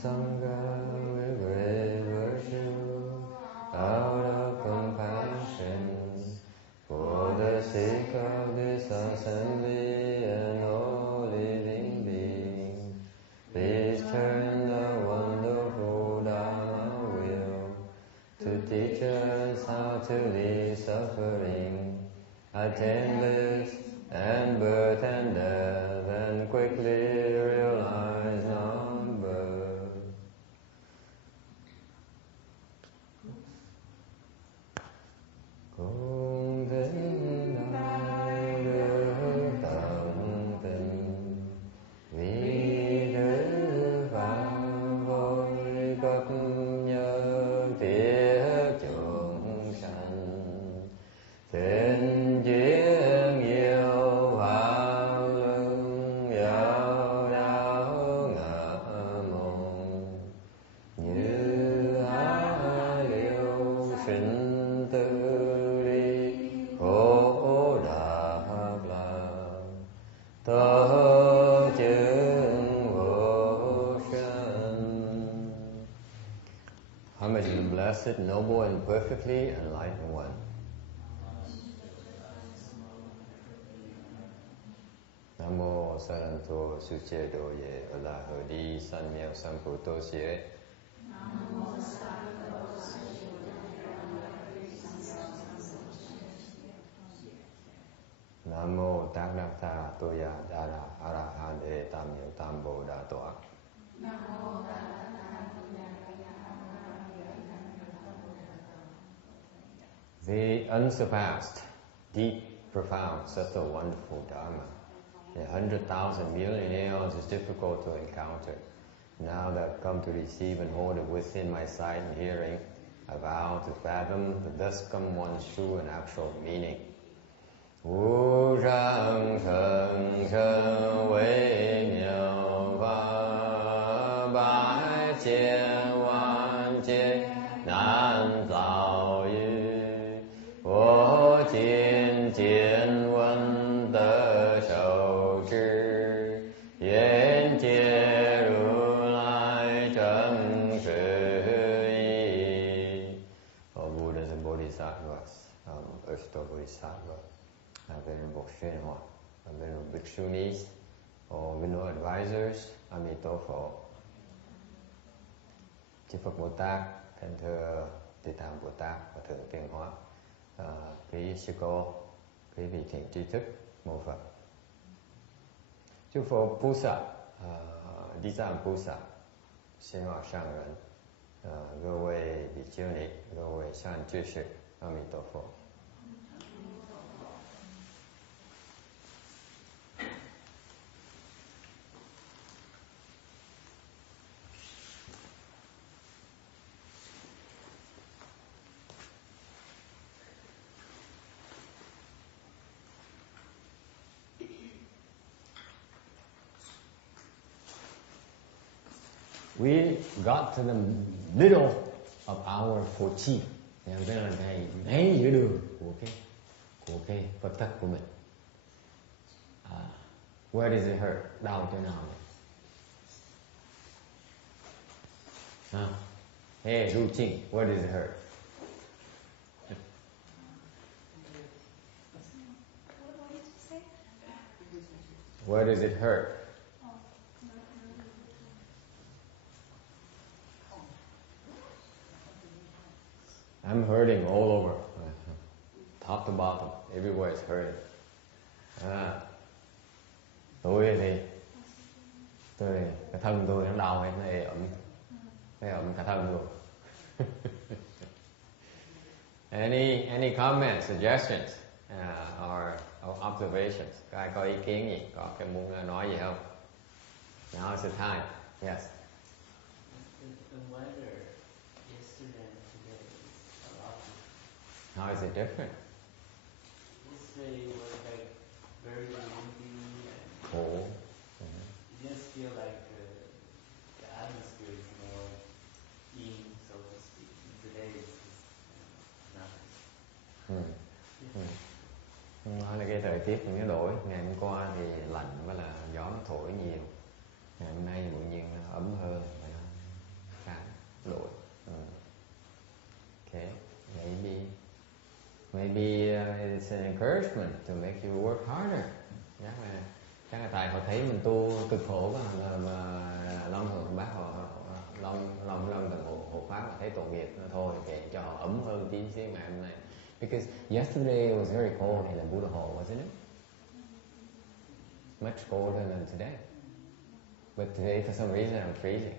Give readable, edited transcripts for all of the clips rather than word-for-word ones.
Sangha with great virtue, out of compassion, for the sake of this assembly and all living beings. Please turn the wonderful Dharma wheel to teach us how to leave suffering, attain bliss and birth and death, and quickly realize non-birth. Cùng thính đại đức tận tình, vì thứ phạm vui cấp nhân thiết chúng sanh, thịnh duyên nhiều pháp luân giáo giáo ngã môn, như há liêu sinh tư đi khổ đạc lạc, tớ chứng vô sanh. Homage to the blessed, noble, and perfectly enlightened one. Namo Saranto Sucedo Ye Allahu Di San Miao Samputo Sie. Namo Tác Đắc Tha Toya Đà Arahan E Tam Miao Tam Bồ Đà Tọa. The unsurpassed, deep, profound, subtle, wonderful Dharma. 100,000 million aeons is difficult to encounter. Now that I've come to receive and hold it within my sight and hearing, I vow to fathom the thus come one's true and actual meaning. Wu rang thần sơn vĩ miao pháp bái chiên quan chiên nan tạo yu wo chiên chiên quân tơ sầu tri yên chia ru lai chân sư y. All Buddhas and Bodhisattvas, Earth Store Sutra, Venerable Shenhua, Venerable Bhikshunis, or Venerable Advisors, Amitofo, Chư Phật Bồ Tát, Thánh Thưa Địa Tạng Bồ Tát và Thượng Tiên Hóa, quý sư cô, quý vị thiện tri thức, mô Phật. Chư Phật Bồ Tát, Địa Tạng Bồ Tát, Sinh Hoạt Sang人,各位比丘尼，各位善知识，阿弥陀佛。We got to the middle of our 14. Đây là ngay giữa đường của cái Phật thất của mình. Where does it hurt? Đau chỗ nào? Hey, Ru Ching, where does it hurt? What did you say? Where does it hurt? I'm hurting all over, top to bottom, everywhere it's hurting. Tôi thì cái thân tôi nó đau hay nó ẩm cả thân luôn. Any comments, suggestions, or observations? Có ai có ý kiến gì? Có cái muốn nói gì không? Now is the time. Yes. The weather yesterday and today is a lot different. How is it different? Yesterday was like very windy and Cold. you just feel like the atmosphere is more in, so to speak. And today is just nothing. Nói là cái thời tiết nó đổi. Ngày hôm qua thì lạnh với là gió nó thổi nhiều. Ngày hôm nay tự nhiên nó ấm hơn, maybe it's an encouragement to make you work harder. Chắc là tại họ thấy mình tu cực khổ quá mà Long Thượng Bác họ Long Thượng hộ Pháp họ thấy tội nghiệp thôi để cho họ ấm hơn tí xíu ngày hôm nay. Because yesterday it was very cold in the Buddha hall, wasn't it? Much colder than today. But today for some reason I'm freezing.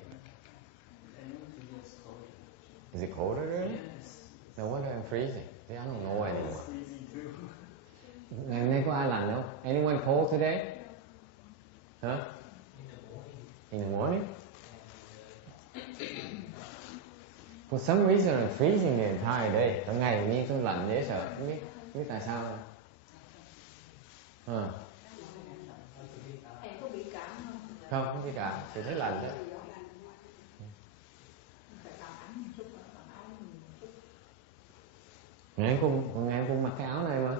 Is it colder really? Yes. No wonder I'm freezing. See, I don't know anymore. It's freezing too. Ngày hôm nay có ai lạnh không? Anyone cold today? Huh? In the morning? For some reason I'm freezing the entire day. Cả ngày tự nhiên tôi lạnh dễ sợ. Không biết tại sao. Em có bị cảm không? Không bị cảm. Tôi thấy lạnh đó. Ngày em cũng mặc cái áo này mà.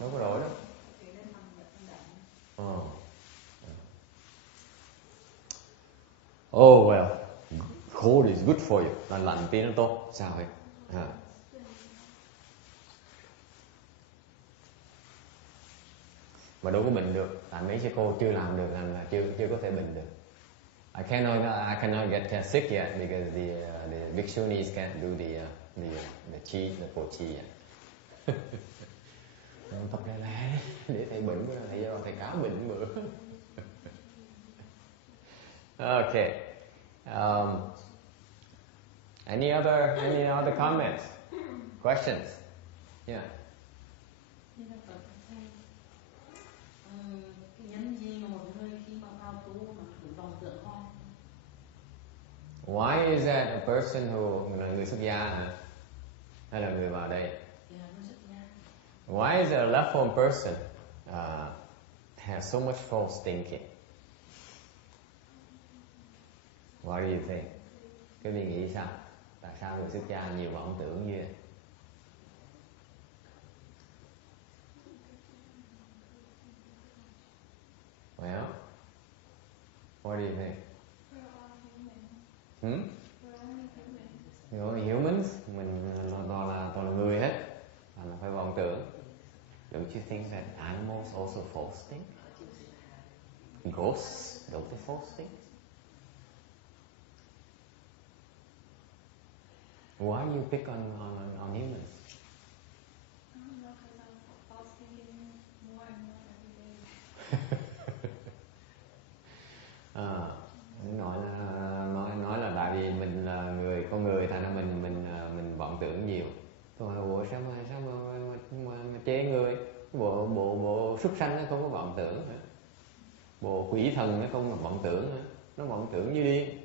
Đâu có đổi đâu. Oh well, cold is good for you. Lạnh tí nó tốt. Sao vậy? Mà đâu có bệnh được. Tại mấy sư cô chưa làm được là chưa có thể bệnh được. I cannot get sick yet because the bhikshunis can't do the chi, the po chi. Tập ra lẽ để thầy bệnh bữa nào thầy do thầy cáo bệnh bữa. Okay. Any other comments? Questions? Yeah. Why is that a person who là người xuất gia hả? Hay là người vào đây? Why is a left home person has so much false thinking? What do you think? Cái suy nghĩ sao? Tại sao người xuất gia nhiều vọng tưởng như vậy? Well, what do you think? You're only humans. Mình toàn là người hết. Là phải vọng tưởng. Don't you think that animals also false think? Ghosts, don't they false think? Why do you pick on humans? I don't know, because I'm false thinking more and more every day. Nói là tại vì mình là con người thành ra mình vọng tưởng nhiều. Tôi hỏi bộ sao mà chê người? Bộ súc sanh nó không có vọng tưởng hả? Bộ quỷ thần nó không có vọng tưởng hả? Nó vọng tưởng như điên.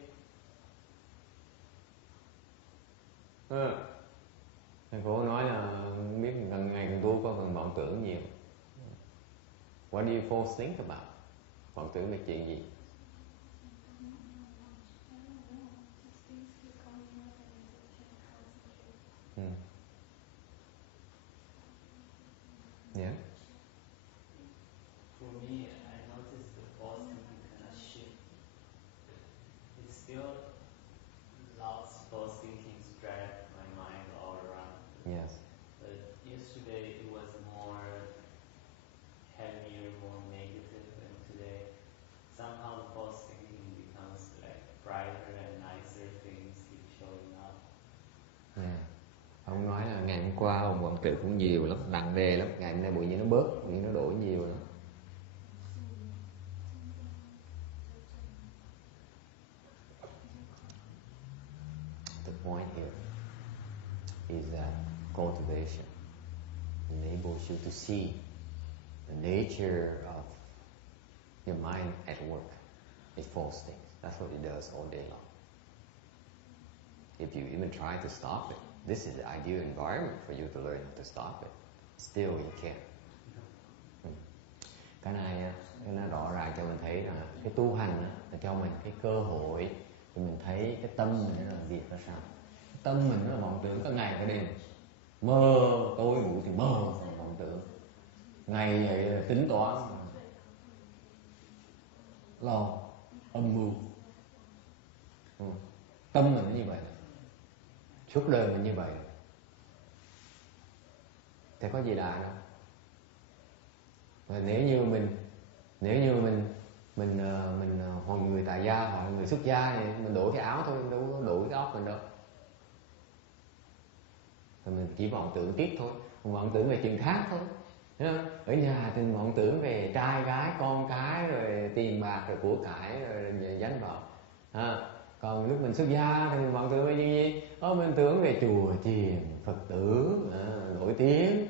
Thầy cô nói là biết gần ngày càng tu có cần vọng tưởng nhiều. What do you false think about? Vọng tưởng về chuyện gì? Yeah. For me, I noticed the false thinking kind of shift. It's still lots of false thinking drag my mind all around. Yes. But yesterday it was more heavier, more negative, and today somehow the false thinking becomes like brighter and nicer things keep showing up. Yeah. Ông nói là ngày hôm qua ông vọng tưởng cũng nhiều lắm, nặng nề lắm. Ngày hôm nay bụi nhiên nó bớt, bụi nhiên nó đổi nhiều lắm. The point here is that cultivation enables you to see the nature of your mind at work. It false things. That's what it does all day long. If you even try to stop it, this is the ideal environment for you to learn how to stop it. Still you can't. Cái này nó rõ ràng cho mình thấy rằng cái tu hành là cho mình cái cơ hội để mình thấy cái tâm mình nó làm việc ra sao. Cái tâm mình nó là vọng tưởng cả ngày cả đêm. Mơ, tối ngủ thì mơ vọng tưởng. Ngày vậy là tính toán, lo, âm mưu. Tâm mình nó như vậy. Suốt đời mình như vậy. thì có gì lạ đâu. Và nếu như mình hoặc người tại gia hoặc người xuất gia thì mình đổi cái áo thôi, đâu có đổi cái óc mình đâu. Rồi mình chỉ vọng tưởng tiếp thôi, vọng tưởng về chuyện khác thôi. Ở nhà thì vọng tưởng về trai gái, con cái, rồi tiền bạc, rồi của cải, rồi danh vọng. Còn lúc mình xuất gia thì mình vọng tưởng về những gì? Mình tưởng về chùa chiền, Phật tử nổi tiếng,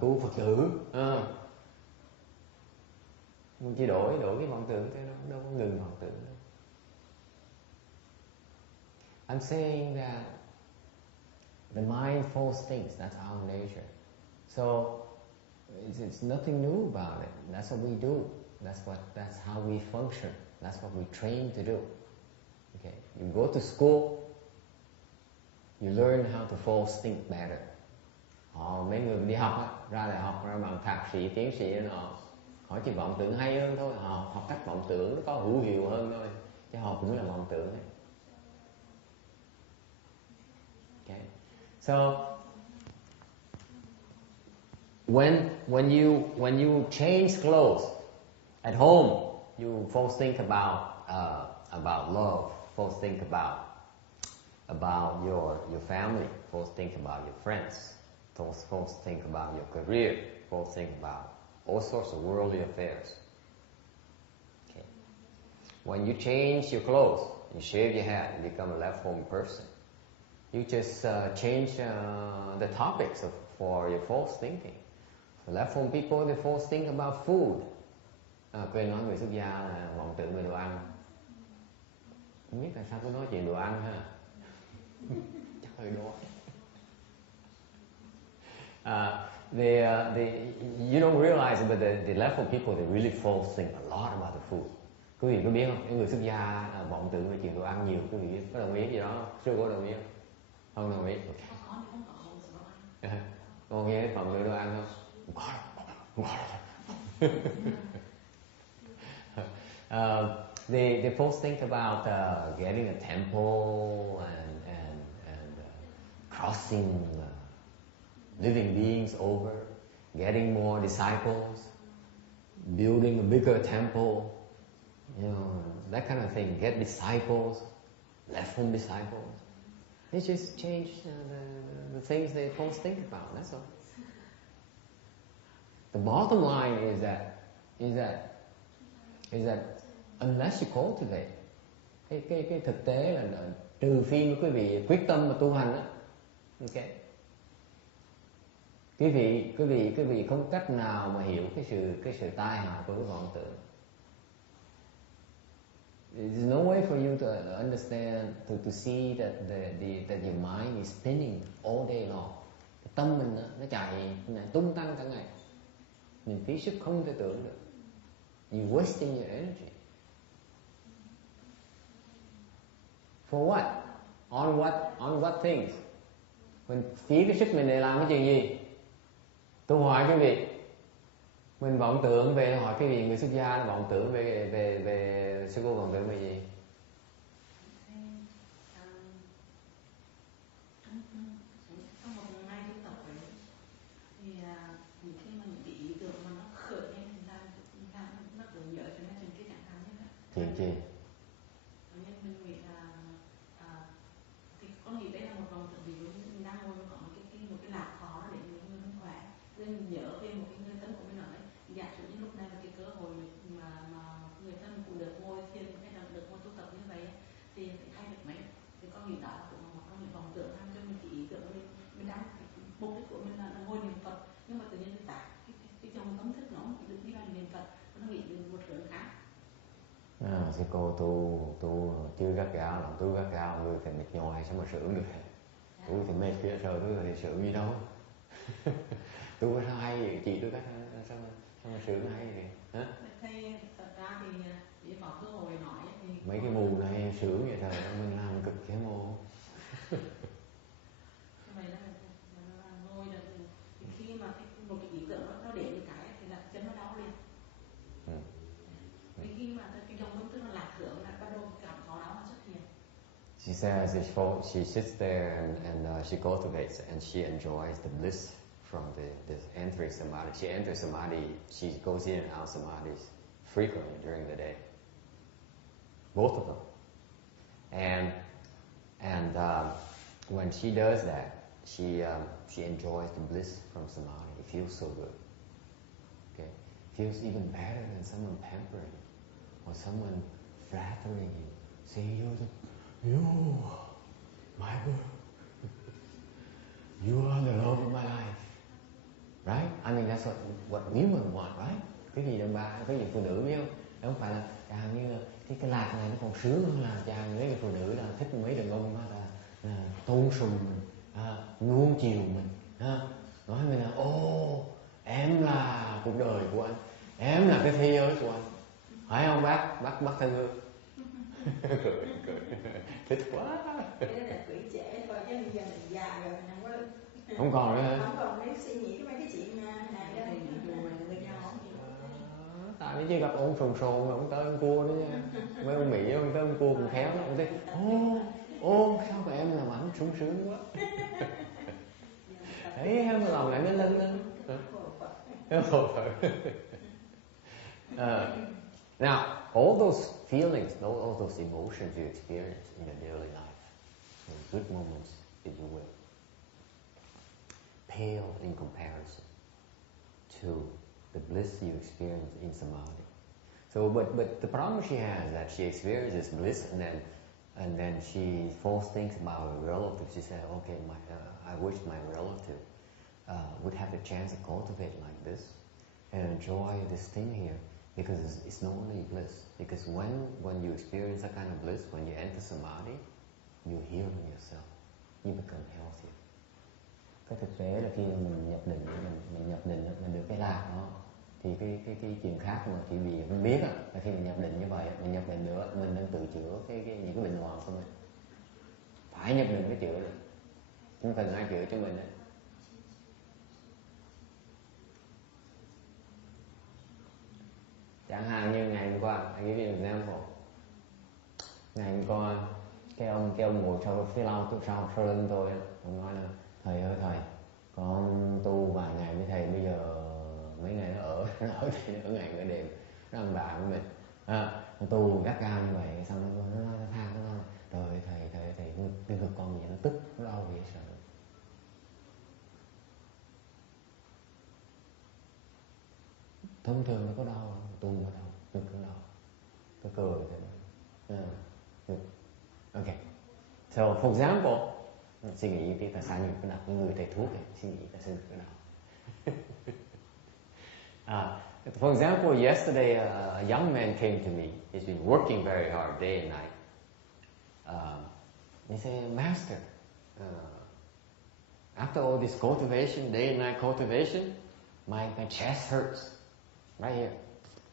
cứu Phật tử. Mình chỉ đổi cái vọng tưởng thôi, đâu có ngừng vọng tưởng đâu. I'm saying that the mind false thinks, that's our nature. So it's nothing new about it. That's what we do. That's how we function. That's what we train to do. Okay, you go to school, you learn how to false think better. Mấy người đi học á, ra đại học ra bằng thạc sĩ, tiến sĩ họ chỉ vọng tưởng hay hơn thôi. Họ học cách vọng tưởng nó có hữu hiệu hơn thôi, chứ họ cũng là vọng tưởng ấy. Okay, so when you change clothes at home, you false think about love, false think about your family, false think about your friends, false think about your career, false think about all sorts of worldly affairs. Okay. When you change your clothes, you shave your head, you become a left-home person. You just change the topics for your false thinking. The left-home people, they false think about food. Quên nói người xuất gia là vọng tưởng về đồ ăn. Không biết tại sao cứ nói chuyện đồ ăn ha. Chắc hơi đói. You don't realize, but the left-home people, they really false think a lot about the food. Quý vị có biết không? Những người xuất gia vọng tưởng về chuyện đồ ăn nhiều. Quý vị có đồng ý gì đó không? Chưa có đồng ý không? Không đồng ý. Con nghe vọng tưởng đồ ăn không? They first think about getting a temple and crossing living beings over, getting more disciples, building a bigger temple, that kind of thing. Get disciples, left-home disciples. They just change the things they first think about. That's all. The bottom line is that unless you cultivate, cái thực tế là trừ phi mà quý vị quyết tâm mà tu hành á, okay, quý vị không cách nào mà hiểu cái sự tai hại của cái vọng tưởng. There's no way for you to understand, to see that your mind is spinning all day long. Cái tâm mình nó chạy tung tăng cả ngày. Mình phí sức không thể tưởng được. You're wasting your energy. For what? On what things? Mình phí cái sức mình để làm cái chuyện gì? Tôi hỏi quý vị, mình vọng tưởng về, hỏi quý vị người xuất gia vọng tưởng về sư cô vọng tưởng về gì? Trong một ngày tu tập ấy, thì khi mà những cái ý tưởng mà nó khởi lên thì nó cứ nhớ cho nó trên cái trạng thái như vậy. Chuyện gì? Nên mình nghĩ là thì con nghĩ đây là một vòng tưởng, ví dụ như mình đang ngồi có một cái lạc khó để mình không khỏe, nên mình nhớ về một cái người thân của mình ở đấy. Giả sử như lúc này là cái cơ hội mà người thân cũng được ngồi thiền hay là được ngồi tu tập như vậy thì thay được mấy. Thì con nghĩ đó cũng là một trong những vòng tưởng làm cho mình cái ý tưởng mình đang mục đích của mình là ngồi niệm Phật, nhưng mà tự nhiên cái dòng tâm thức nó được đi vào niệm Phật, nó nghĩ đến một hướng khác. Sư cô tu chưa gắt gao, làm tu gắt gao người thì mệt nhòi sao mà sướng được. Tôi thì mệt kia rồi tôi thì sướng gì đâu. Tu có sao hay vậy? Chị tôi sao mà sướng hay vậy? Hả? Thầy thật ra thì để có cơ hội nói thì mấy cái mù này sướng vậy trời, mình làm cực cái mù. Vậy là ngồi là thì khi mà một cái ý tưởng nó đến một cái thì là chân nó đau liền. Vì khi mà cái dòng tâm thức nó lạc hướng là bắt đầu cảm khó đó nó xuất hiện. She says she sits there and she cultivates and she enjoys the bliss from this entering samadhi. She enters samadhi, she goes in and out samadhis frequently during the day. Both of them. And when she does that, she enjoys the bliss from samadhi. It feels so good. Okay? It feels even better than someone pampering you or someone flattering you, saying you, my girl, you are the love of my life. Right? I mean that's what women want, right? Cái gì đàn bà, cái gì phụ nữ biết không? Không phải là chàng như là cái lạc này nó còn sướng hơn là chàng với cái phụ nữ là thích mấy đàn ông là tôn sùng mình, nuông chiều mình, nói mình là em là cuộc đời của anh, em là cái thế giới của anh, phải không bác thân hương? cười thích quá. Thế là tuổi trẻ thôi chứ bây giờ mình già rồi mình không có không còn nữa hả? Không còn mấy suy nghĩ mấy cái chuyện này đó thì mình với nhau. Tại vì chỉ gặp ông sồn ông tới ông cua đó nha. Mấy ông Mỹ ông tới ông cua cũng khéo lắm, ông thấy sao mà em làm ảnh sung sướng quá. Thấy em lòng lại nó lên. Now, all those feelings, all those emotions you experience in your daily life, in good moments, if you will, pale in comparison to the bliss you experience in samadhi. So, but the problem she has is that she experiences bliss and then she false thinks about her relative. She said, okay, I wish my relative would have the chance to cultivate like this and enjoy this thing here, because it's not only bliss. Because when you experience that kind of bliss, when you enter samadhi, you heal yourself, you become healthier. Cái thực tế là khi mình nhập định, mình được cái lạc đó, thì cái chuyện khác mà chỉ vì không biết là khi mình nhập định như vậy, mình nhập định nữa, mình đang tự chữa những cái bệnh hoạn của mình. Phải nhập định mới chữa được, không cần ai chữa cho mình ấy. Chẳng hạn như ngày hôm qua, anh give you an example. Ngày hôm qua, cái ông ngồi sau sau lưng tôi, ông nói là thầy ơi thầy, con tu vài ngày với thầy, bây giờ mấy ngày nó ở ngày ở đêm, nó ăn bạ của mình, nó tu gắt gao như vậy, xong nó than nó nói, rồi thầy cái ngực con vậy nó tức, nó đau vậy sợ. Thông thường nó có đau không? Tu mà đau, ngực nó đau, tôi cười thế. Okay, so for example, suy nghĩ cái tại sao những cái nào người thầy thuốc này suy nghĩ tại sao cái nào. For example, yesterday a young man came to me. He's been working very hard day and night. He said, Master, after all this cultivation, day and night cultivation, my chest hurts right here,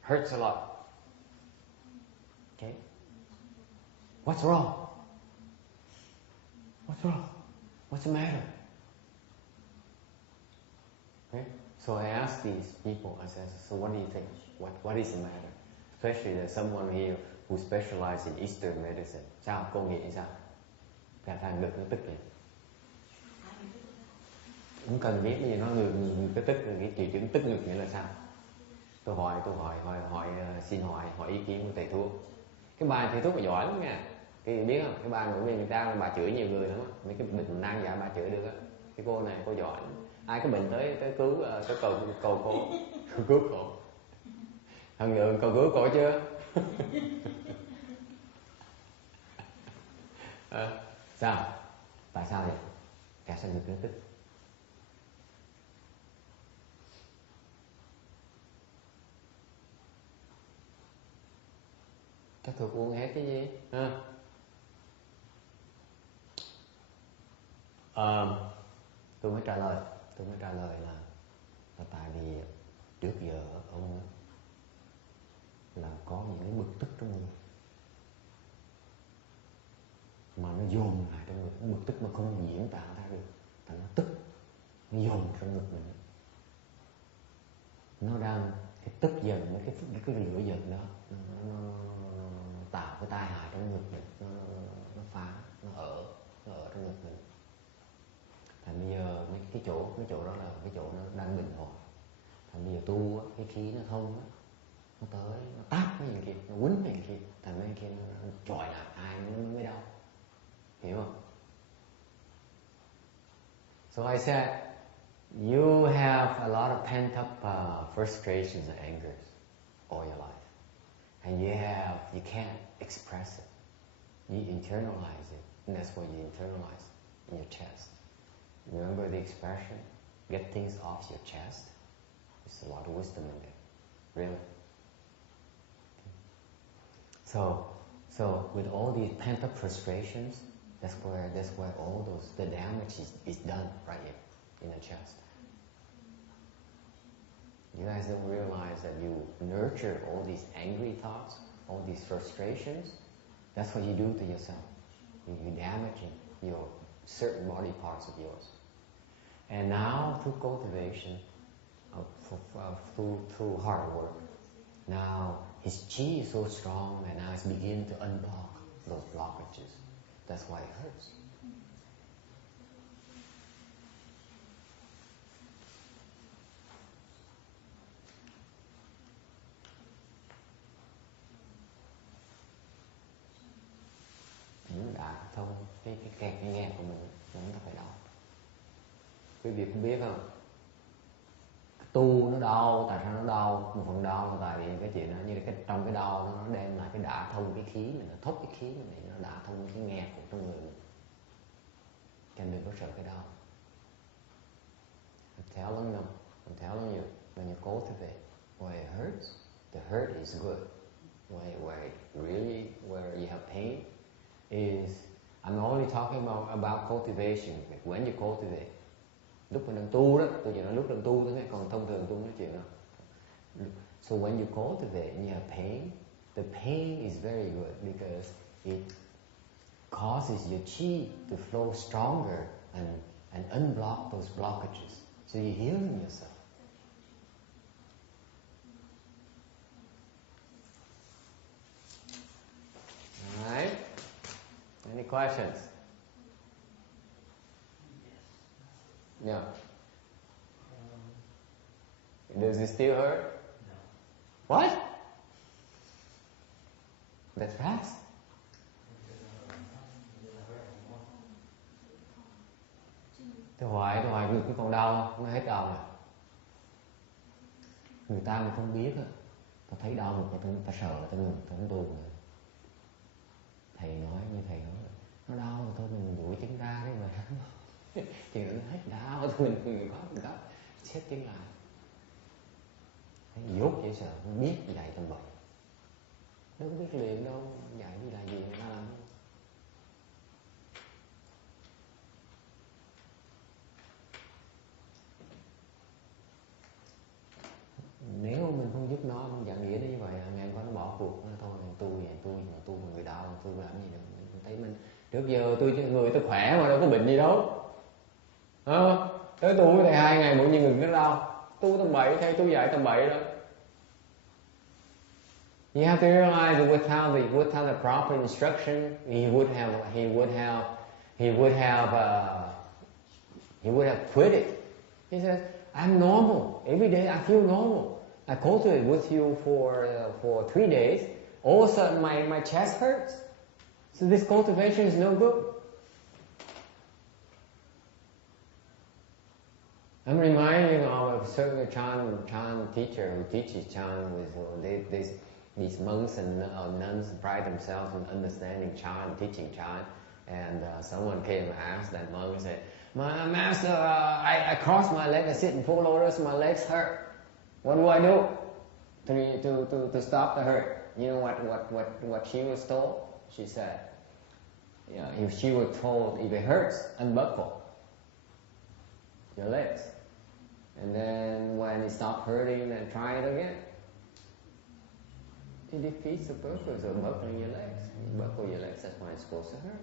hurts a lot. Okay, what's wrong? What's wrong? What's the matter? Okay? So I asked these people, I said, so what do you think? What is the matter? Especially there's someone here who specializes in Eastern medicine. Sao? Cô nghĩ sao? Cả thằng ngực nó tức vậy. Không cần biết cái gì, nó người cái tức, cái triệu chứng tức ngực nghĩa là sao? Tôi hỏi xin hỏi ý kiến của thầy thuốc. Cái bà thầy thuốc là giỏi lắm nha. Cái biết không? Cái bà nổi tiếng người ta, bà chữa nhiều người lắm á. Mấy cái bệnh nan dạ bà chữa được á. Cái cô này cô giỏi lắm. Ai có bệnh tới cứu cầu cô cứu cổ. Thằng Nhượng cầu cứu cổ chưa? Sao? Tại sao vậy? Tại sao ngực nó tức? Các thuốc uống hết cái gì? Tôi mới trả lời là tại vì trước giờ ông là có những cái bực tức trong người mà nó dồn lại trong người, bực tức mà không diễn tả ra được, thành nó tức, nó dồn trong ngực mình, nó đang cái tức giận, cái lửa giận đó nó tạo cái tai hại trong ngực mình, nó phá, nó ở trong ngực mình. Thành bây giờ cái chỗ đó là cái chỗ nó đang bình ổn. Thành bây giờ tu cái khí nó thông á, nó tới, nó tát mấy người kia, nó quýnh mấy người kia, thành mấy người kia nó chọi lại ai nó mới đau, hiểu không? So I said, you have a lot of pent up frustrations and angers all your life, and you can't express it. You internalize it, and that's why you internalize in your chest. Remember the expression, get things off your chest? There's a lot of wisdom in there, really. So with all these pent up frustrations, that's where all the damage is done right here in the chest. You guys don't realize that you nurture all these angry thoughts, all these frustrations. That's what you do to yourself. You're damaging your certain body parts of yours. And now through cultivation, through hard work, now his chi is so strong, and now it's beginning to unblock those blockages. That's why it hurts. Đã thông cái kẹt cái nghe của mình nó phải đau. Quý vị không biết không? Tu nó đau, tại sao nó đau? Một phần đau là tại vì cái chuyện đó, như trong cái đau nó đem lại cái đả thông cái khí mình, nó thốc cái khí mình để nó đả thông cái nghẹt của trong người mình. Cho nên đừng có sợ cái đau. I'm telling you, when you cultivate, where it hurts, the hurt is good. Where you have pain is, I'm only talking about cultivation. When you cultivate, lúc mình đang tu đó, tôi chỉ nói lúc đang tu thôi, còn thông thường tôi nói chuyện đó. So when you cultivate and you have pain, the pain is very good because it causes your chi to flow stronger and unblock those blockages. So you're healing yourself. All right? Any questions? Yeah. Does it still hurt? No. What? That's fast. Tôi hoài cái còn đau không? Nó hết đau rồi. Người ta mà không biết á, ta thấy đau một cái ta sợ là ta ngừng, ta không tu nữa. Thầy nói như thầy nói, nó đau rồi thôi mình duỗi chân ra đấy mà. Thì nó hết đau thôi mình có xếp chân lại. Dốt dễ sợ, không biết dạy tầm bậy. Nó không biết liền đâu, dạy như là gì người ta làm. Nếu mình không giúp nó, không dặn nghĩa nó như vậy, ngày qua nó bỏ cuộc, nó thôi tu mà người đau, tu làm gì nữa. Mình thấy mình trước giờ người tôi khỏe mà đâu có bệnh gì đâu. Tới tu với thầy 2 ngày bỗng nhiên ngừng nó đau, tu tầm bậy, thầy tu dạy tầm bậy đó. You have to realize without the proper instruction, he would have quit it. He says, I'm normal. Every day I feel normal. I cultivate with you for 3 days. All of a sudden my chest hurts. So this cultivation is no good. I'm reminding of a certain Chan teacher who teaches Chan with these monks and nuns pride themselves in understanding Chan, teaching Chan. And someone came and asked that monk and said, "My master, I cross my leg, I sit in full lotus, my legs hurt. What do I do to stop the hurt?" You know what she was told? She said, if she was told, if it hurts, unbuckle your legs. And then when it stops hurting, then try it again. It defeats the purpose of buckling your legs. You buckle your legs, that's why it's supposed to hurt.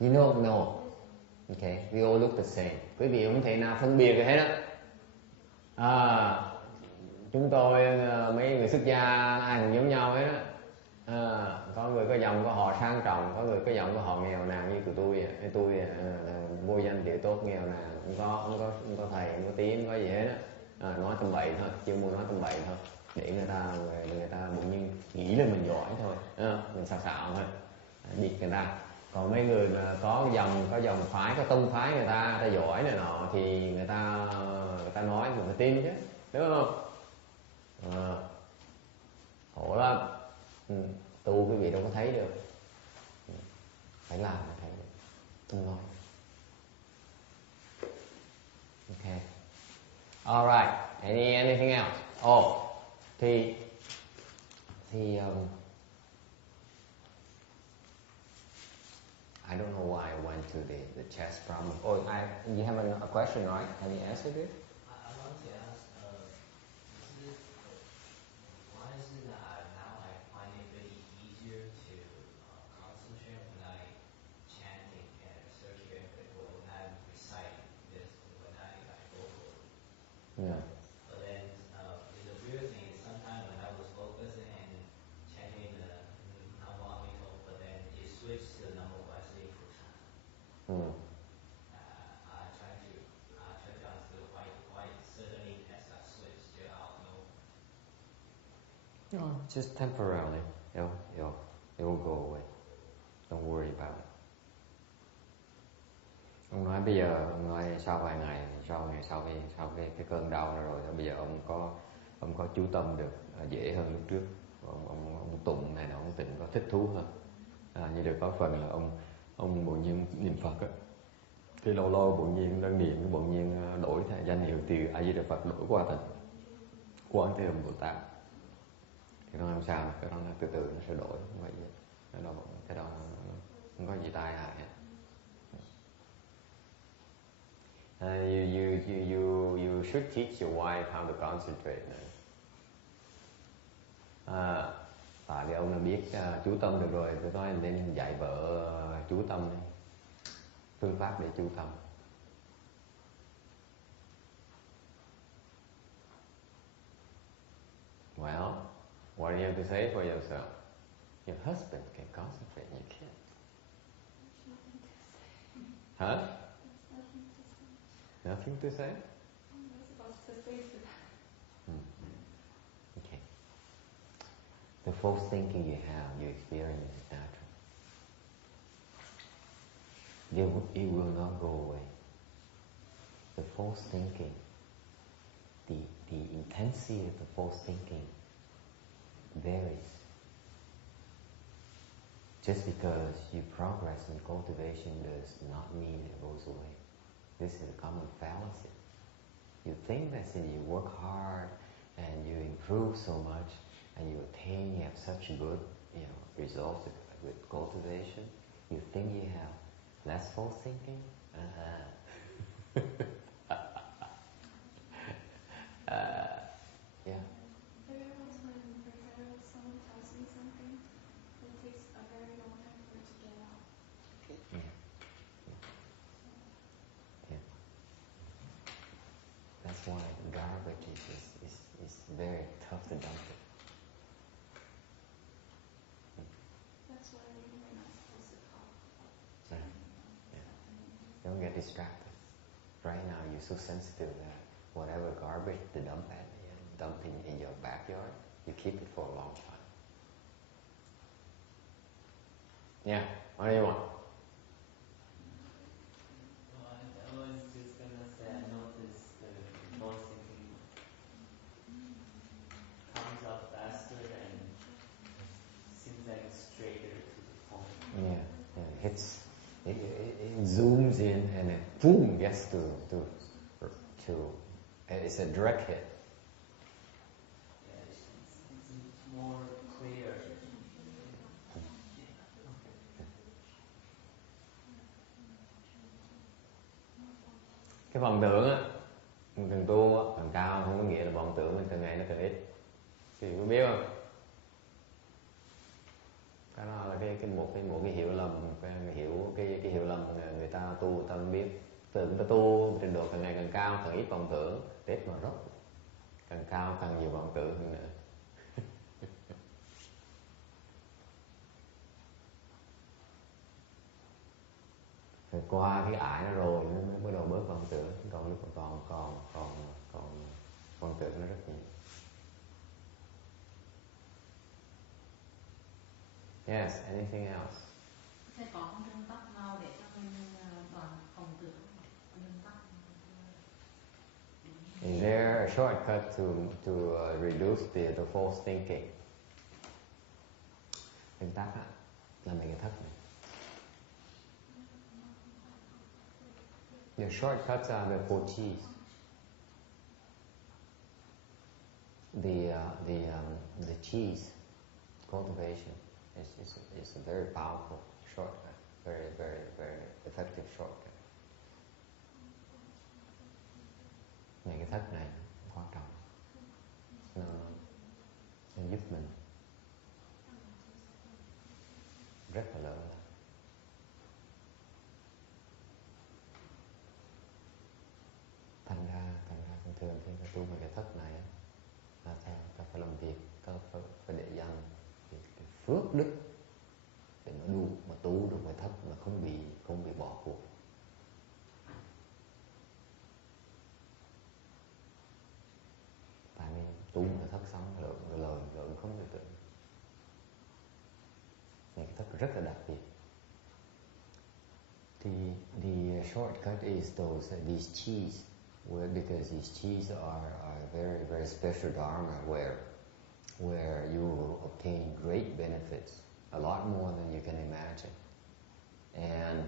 You don't know. Okay, we all look the same. Quý vị không thể nào phân biệt được hết á. chúng tôi mấy người xuất gia ai cũng giống nhau hết á. Có người có dòng có họ sang trọng, có người có dòng có họ nghèo nàn như tụi tôi. Tôi vô danh địa tốt nghèo nàn, không có thầy, không có tí, không có gì hết á. Nói tầm bậy thôi, chưa muốn nói tầm bậy thôi, để người ta bỗng nhiên nghĩ là mình giỏi thôi, mình xạo thôi, bịt người ta. Còn mấy người mà có dòng phái, có tông phái người ta giỏi này nọ thì người ta nói mình phải tin chứ, đúng không? Khổ lắm. Tu quý vị đâu có thấy được, phải làm mới thấy được, không nói. Okay. All right. Anything else? Thì I don't know why I went to the chess problem. You have a question, right? Have you answered it? I want to ask, why is it that now I find it really easier to concentrate when I chanting and circular or when I recite this, when I vocal. Yeah. But then the weird thing is sometimes when I was focusing and chanting the Namo Amito, but then it switched to the Namo Guasli Fuchan. I try to understand why suddenly has that switch to out of nowhere. No, just temporarily. It will go away. Don't worry about it. Ông nói bây giờ, ông nói sau vài ngày, sau cái cơn đau rồi, bây giờ ông có chú tâm được dễ hơn lúc trước. Ông tụng này nọ, ông tịnh có thích thú hơn. Như được có phần là ông bỗng nhiên niệm Phật á, cái lâu bỗng nhiên đang niệm, cái bỗng nhiên đổi danh hiệu từ A Di Đà Phật đổi qua thành Quán Thế Âm Bồ Tát. Thì nó làm sao? Cái đó là từ từ nó sẽ đổi, không phải vậy. Cái đó không có gì tai hại hết. You should teach your wife how to concentrate. Tại vì ông là biết chú tâm được rồi, tôi nói nên dạy vợ chú tâm đi, phương pháp để chú tâm. Well, what do you have to say for yourself? Your husband can concentrate, you can't. Huh? Nothing to say? I'm not supposed to say to that. Okay. The false thinking you have, you experience is natural. It will not go away. The false thinking, the intensity of the false thinking varies. Just because you progress in cultivation does not mean it goes away. This is a common fallacy. You think that since you work hard and you improve so much and you have such good, results with cultivation, you think you have less false thinking? Yeah. There was when someone tells me something, it takes a very long time for it to get out. Yeah. That's why garbage is very tough to dump it. That's why we're not supposed to talk. Don't get distracted. Right now you're so sensitive that whatever garbage to dump in your backyard, you keep it for a long time. Yeah, what do you want? I was just gonna say, I noticed the false thinking comes up faster and seems like it's straighter to the point. Yeah. It zooms in and it boom gets to it's a direct hit. Yeah, it's more clear. Cái vọng tưởng á, càng tu á, càng cao không có nghĩa là vọng tưởng càng ngày nó càng ít. Thì có biết không? Cái đó là một cái hiểu lầm, cái hiểu lầm người ta tu người ta không biết. Tưởng ta tu trình độ càng ngày càng cao, càng ít vọng tưởng, tết mà rốc. Càng cao càng nhiều vọng tưởng hơn nữa. Rồi qua cái ải nó rồi nó mới bắt đầu bớt vọng tưởng, còn lúc còn vọng tưởng nó rất nhiều. Yes, anything else? Thế có con rừng tóc nào để cho mình đoàn phòng tưởng rừng tóc? Is there a shortcut to reduce the false thinking? Rừng tóc á, là mấy cái thất này. The shortcuts are the 4 G's. The cheese cultivation is a very powerful shortcut, very effective shortcut. Mấy cái thất này quan trọng, nó giúp mình rất là lớn. Thành ra thường khi tu mấy cái thất này là ta phải làm việc, ta phải để dành cái phước đức để mà đủ mà tu được cái thất mà không bị bỏ cuộc. Tại vì tu cái thất xong lượng không được tưởng. Những cái thất rất là đặc biệt. The shortcut is these cheese, because these cheese are very special dharma where you will obtain great benefits, a lot more than you can imagine. And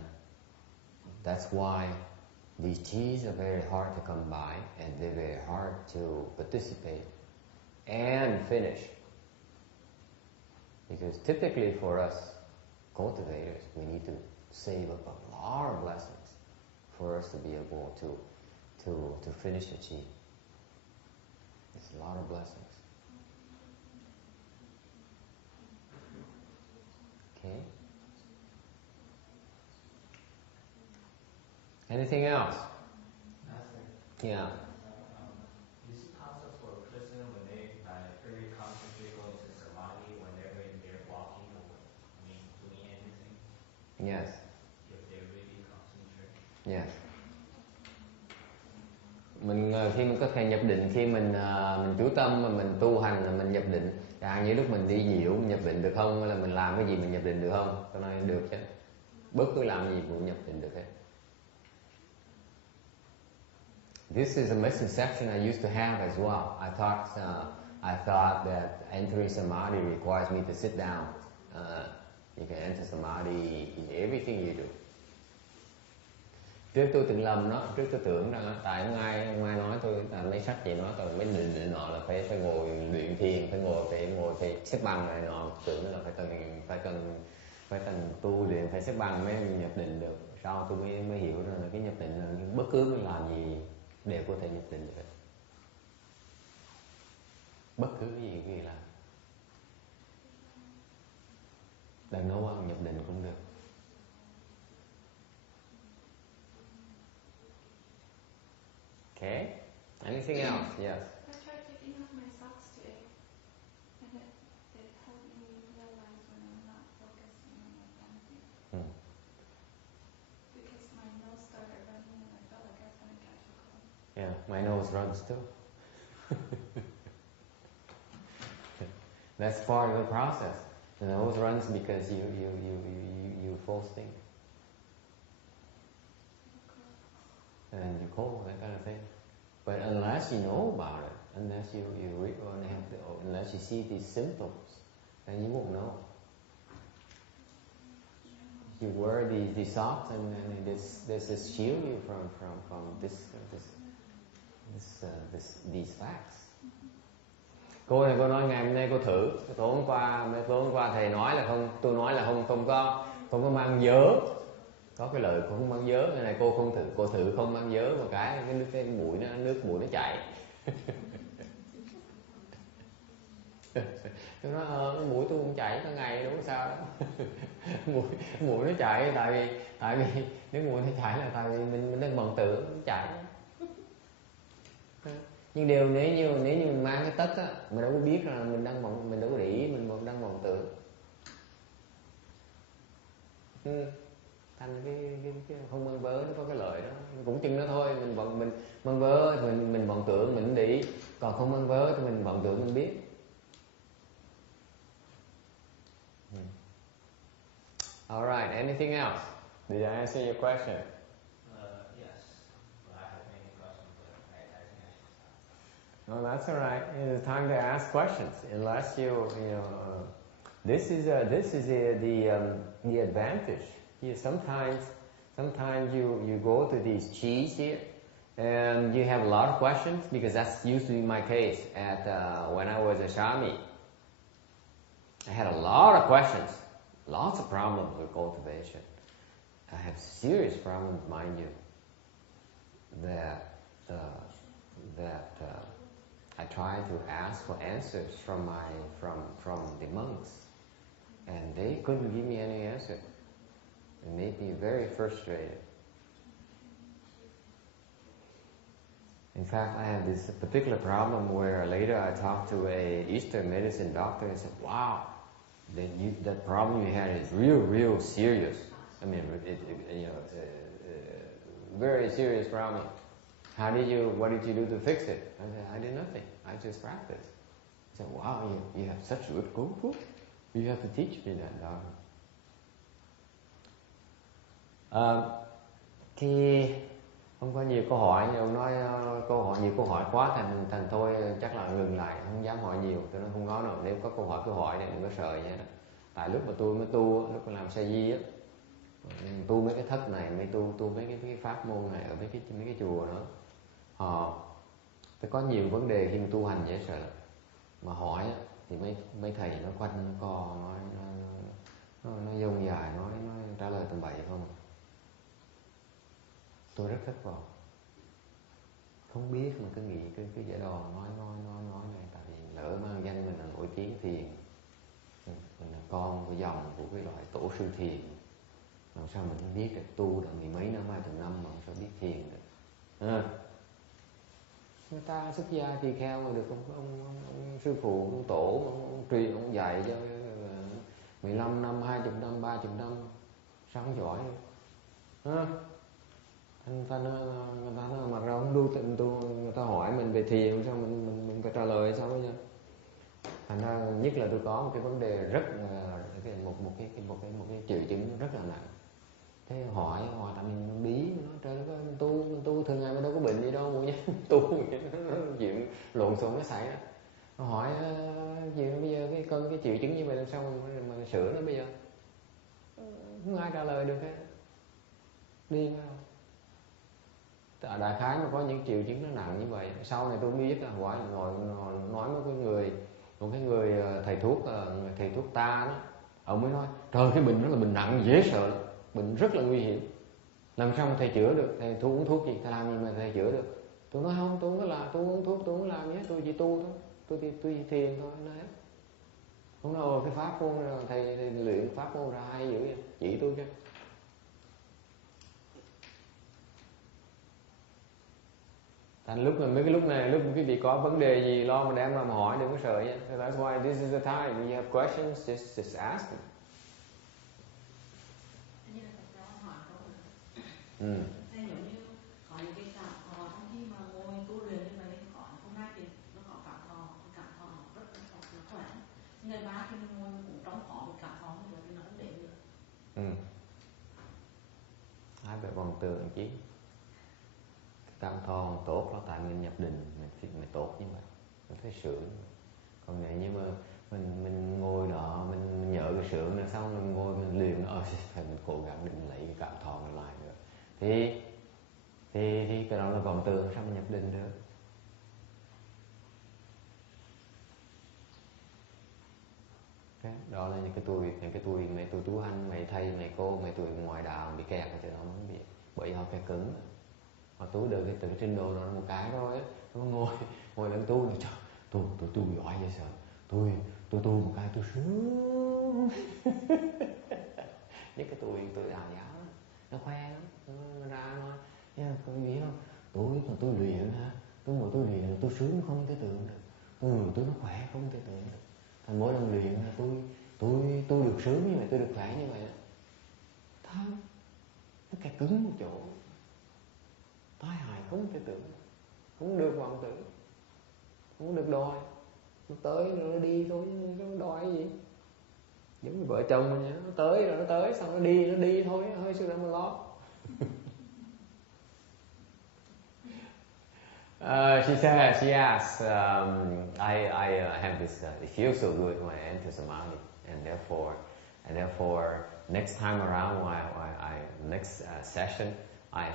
that's why these cheese are very hard to come by, and they're very hard to participate and finish. Because typically for us cultivators, we need to save up a lot of blessings for us to be able to finish the chi. It's a lot of blessings. Okay. Anything else? Yeah. Is it possible for a person when they very concentrate going to samadhi when they're walking or doing anything? Yes. If they really concentrate. Yes. Mình khi mình có thể nhập định, khi mình chú tâm mà mình tu hành là mình nhập định. Như lúc mình đi diệu nhập định được không, hay là mình làm cái gì mình nhập định được không? Tôi nói được chứ. Bất cứ làm gì cũng nhập định được hết. This is a misconception I used to have as well. I thought that entering samadhi requires me to sit down. You can enter samadhi in everything you do. Trước tôi từng lầm đó, trước tôi tưởng rằng tại không ai nói tôi là mấy sách gì nói tôi mấy định nọ là phải ngồi luyện thiền, phải xếp bằng này nọ, tưởng là phải cần tu luyện phải xếp bằng mới nhập định được. Sau tôi mới hiểu rằng là cái nhập định là bất cứ mình làm gì đều có thể nhập định được. Bất cứ cái gì làm. Đang nấu ăn nhập định cũng được. Okay. Anything else? Yes. I tried taking off my socks today, and it helped me realize when I'm not focusing on my dancing. Because my nose started running and I felt like I was going to catch a cold. Yeah, my nose runs too. That's part of the process. The nose runs because you false think. And you cold, that kind of thing. But unless you know about it, unless unless you see these symptoms, then you won't know. You wear these socks and this shield you from these facts. Cô này cô nói ngày hôm nay cô thử, tối hôm qua thầy nói là tôi nói là không có mang vớ. Có cái lời cô không mang vớ, cái này cô không thử, cô thử không mang vớ một cái nước bụi nó chảy. Tôi nói cái mũi tôi cũng chảy cả ngày đúng sao đó. mũi nó chảy tại vì nếu mũi nó chảy là tại vì mình đang vọng tưởng nó chảy. Nhưng nếu như mình mang cái tất á, mình đâu có biết là mình đâu có để ý mình đang vọng tưởng. Thành cái không mang vớ nó có cái lợi đó, cũng chừng đó thôi. Mình mang vớ thì mình vọng tưởng mình để ý, còn không mang vớ thì mình vọng tưởng mình biết. Alright, anything else? Did I answer your question? Yes, but I have many questions, but I think I should stop. No, that's all right. It's time to ask questions. Unless you know, this is the advantage. Sometimes you go to these cheese here, and you have a lot of questions, because that's usually my case at when I was a Shami. I had a lot of questions, lots of problems with cultivation. I have serious problems, mind you, that I try to ask for answers from the monks, and they couldn't give me any answer. It made me very frustrated. In fact, I had this particular problem where later I talked to a Eastern medicine doctor and said, "Wow, that problem you had is real serious. I mean, very serious problem. What did you do to fix it?" I said, "I did nothing. I just practiced." He said, "Wow, you have such good kung fu. You have to teach me that, doctor." Thì không có nhiều câu hỏi, ông nói nhiều câu hỏi quá thành thôi chắc là ngừng lại, không dám hỏi nhiều, tôi nói không có đâu, nếu có câu hỏi cứ hỏi, đừng có sợ vậy đó. Tại lúc mà tôi mới tu, lúc mà làm sa di á, tu mấy cái thất này, mới tu mấy cái pháp môn này ở mấy cái chùa đó, tôi có nhiều vấn đề khi mà tu hành dễ sợ, mà hỏi á, thì mấy thầy nó quanh nó co, nó dông dài, nó trả lời tầm bậy không. Tôi rất thất vọng, không biết mà cứ nghĩ cứ giải đò nói này, tại vì lỡ mang danh mình là nổi tiếng thiền, mình là con của dòng của cái loại tổ sư thiền, làm sao mình không biết được, tu được mười mấy năm, 20 năm mà sao biết thiền được. Người ta xuất gia tỳ kheo mà được ông sư phụ, ông tổ, ông truyền, ông dạy cho 15 năm, 20 năm, 30 năm, sao không giỏi được. Người ta mặc ra không đu tịnh tu, người ta hỏi mình về thiền, sao mình phải trả lời sao bây giờ. Thành ra nhất là tôi có một cái vấn đề rất một cái triệu chứng rất là nặng. Thế hỏi tại mình bí, nó trời đất ơi, mình tu thường ngày mà đâu có bệnh gì đâu nhé. Tu nó chuyện lộn xộn nó xảy ra. Nó hỏi gì bây giờ cái triệu chứng như vậy làm sao mình sửa nó bây giờ. Không ai trả lời được hết. Điên không? Đại khái mà có những triệu chứng nó nặng như vậy, sau này tôi biết là hỏi nói với một cái người thầy thuốc ta đó, ông mới nói trời, cái bệnh đó là bệnh nặng dễ sợ, bệnh rất là nguy hiểm, làm sao mà thầy chữa được, thầy uống thuốc gì, thầy làm gì mà thầy chữa được. Tôi nói không, tôi không có làm, tôi uống thuốc tôi không làm nhé, tôi chỉ tu thôi, tôi chỉ thiền thôi. Nói không nói cái pháp môn thầy luyện pháp môn ra hay dữ vậy, chỉ tôi chứ. Thành lúc mấy cái lúc này, lúc quý vị có vấn đề gì lo mà đem ra mà hỏi, đừng có sợ nhé. So that's why this is the time when you have questions, just ask them. Như là thật ra hỏi câu nữa. Hay giống như có những cái cảm thọ trong khi mà ngồi tu luyện như vậy, có hôm nay thì nó có cảm thọ rất là khỏe. Ngày mai khi ngồi cũng trong khó một cảm thọ như vậy thì nó không để được. Ai phải vòng tường chứ. Cảm thọ tốt đó, tại mình nhập định mình tốt như vậy, mình thấy sướng. Còn nếu như mà mình ngồi đó mình nhớ cái sướng là xong mình ngồi mình luyện phải mình cố gắng định lấy cái cảm thọ mình lại nữa, thì cái đó là vòng tường, sao mình nhập định được. Okay. Đó là những cái tuổi mấy tuổi tu hành, mấy thầy mấy cô mấy tuổi ngoài đạo bị kẹt ở chỗ đó nó không biết, bởi họ kẹt cứng. Họ tu được cái trình độ nó một cái rồi á, nó ngồi lên tu rồi, trời, tôi tu giỏi vậy sao, tôi tu một cái tôi sướng. Nhất cái tuổi đạo giáo nó khoe lắm, nó ra nói, con biết không, tôi luyện hả, Tôi ngồi tôi luyện tôi sướng không thể tưởng được, tôi nó khỏe không thể tưởng được. Thành mỗi lần luyện là tôi được sướng như vậy, tôi được khỏe như vậy. Thôi, nó kẹt cứng một chỗ, tai hại không thể tưởng, không được vọng tưởng, không được đòi. Nó tới rồi nó đi thôi, nó đòi gì. Giống như vợ chồng mình nhá, nó tới rồi nó tới, xong nó đi thôi, hơi sự mà lo. She asks, I have this, it feels so good when I enter samadhi, and therefore, next time around, next session, I